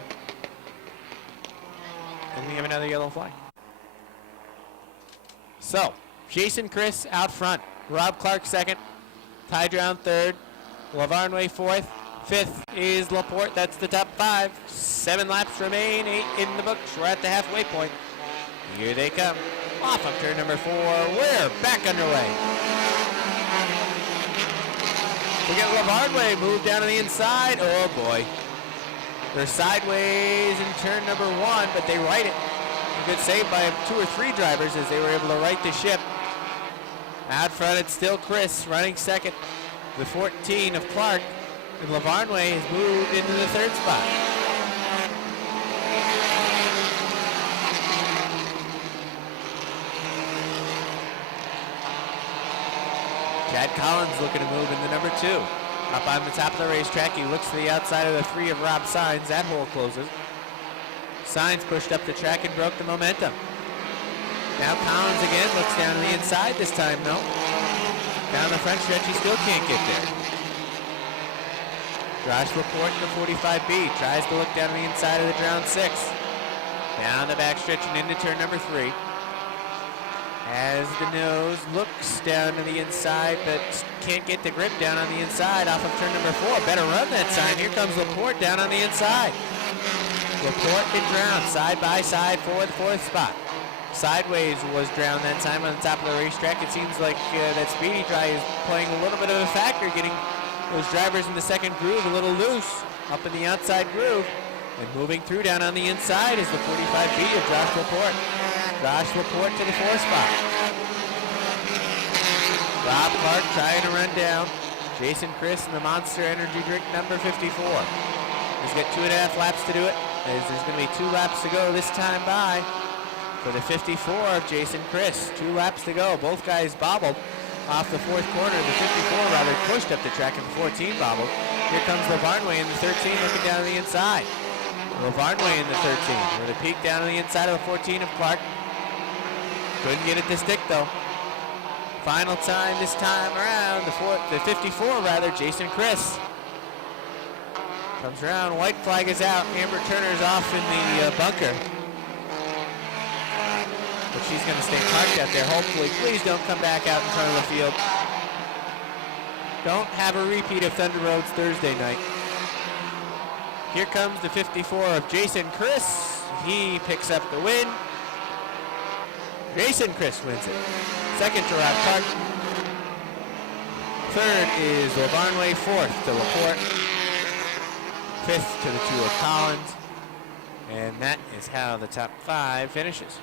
And we have another yellow flag. So, Jason Chris out front. Rob Clark second. Ty Drown third. Lavarnway fourth. Fifth is Laporte. That's the top 5. 7 laps remain. 8 in the books. We're at the halfway point. Here they come. Off of turn number 4. We're back underway. We get Lavarnway move down on the inside. Oh boy. They're sideways in turn number 1, but they right it. A good save by 2 or 3 drivers as they were able to right the ship. Out front, it's still Chris running second. The 14 of Clark. And Lavarnway has moved into the 3rd spot. Chad Collins looking to move into number 2. Up on the top of the racetrack, he looks to the outside of the 3 of Rob Sainz. That hole closes. Sainz pushed up the track and broke the momentum. Now Collins again looks down to the inside this time, though. Down the front stretch, he still can't get there. Josh Laporte in the 45B tries to look down to the inside of the Drown 6. Down the back stretch and into turn number 3. As the nose looks down to the inside, but can't get the grip down on the inside off of turn number 4. Better run that time. Here comes Laporte down on the inside. Laporte and Drown side by side for the 4th spot. Sideways was Drown that time on the top of the racetrack. It seems like that Speedy Dry is playing a little bit of a factor, getting those drivers in the 2nd groove a little loose up in the outside groove. And moving through down on the inside is the 45B of Josh Laporte. Josh Laporte to the 4th spot. Rob Clark trying to run down Jason Chris in the Monster Energy drink number 54. He's got 2.5 laps to do it. There's going to be 2 laps to go this time by for the 54 of Jason Chris. 2 laps to go. Both guys bobbled off the 4th corner. The 54 rather pushed up the track and the 14 bobbled. Here comes Lavarnway in the 13 looking down on the inside. Lavarnway in the 13 with a peek down on the inside of the 14 of Clark. Couldn't get it to stick though. Final time this time around, the 54 rather, Jason Chris. Comes around, white flag is out, Amber Turner's off in the bunker. But she's gonna stay parked out there, hopefully. Please don't come back out in front of the field. Don't have a repeat of Thunder Roads Thursday night. Here comes the 54 of Jason Chris. He picks up the win. Jason Chris wins it. Second to Rob Clark. Third is Lavarnway. 4th to Laporte. 5th to the 2 of Collins. And that is how the top 5 finishes.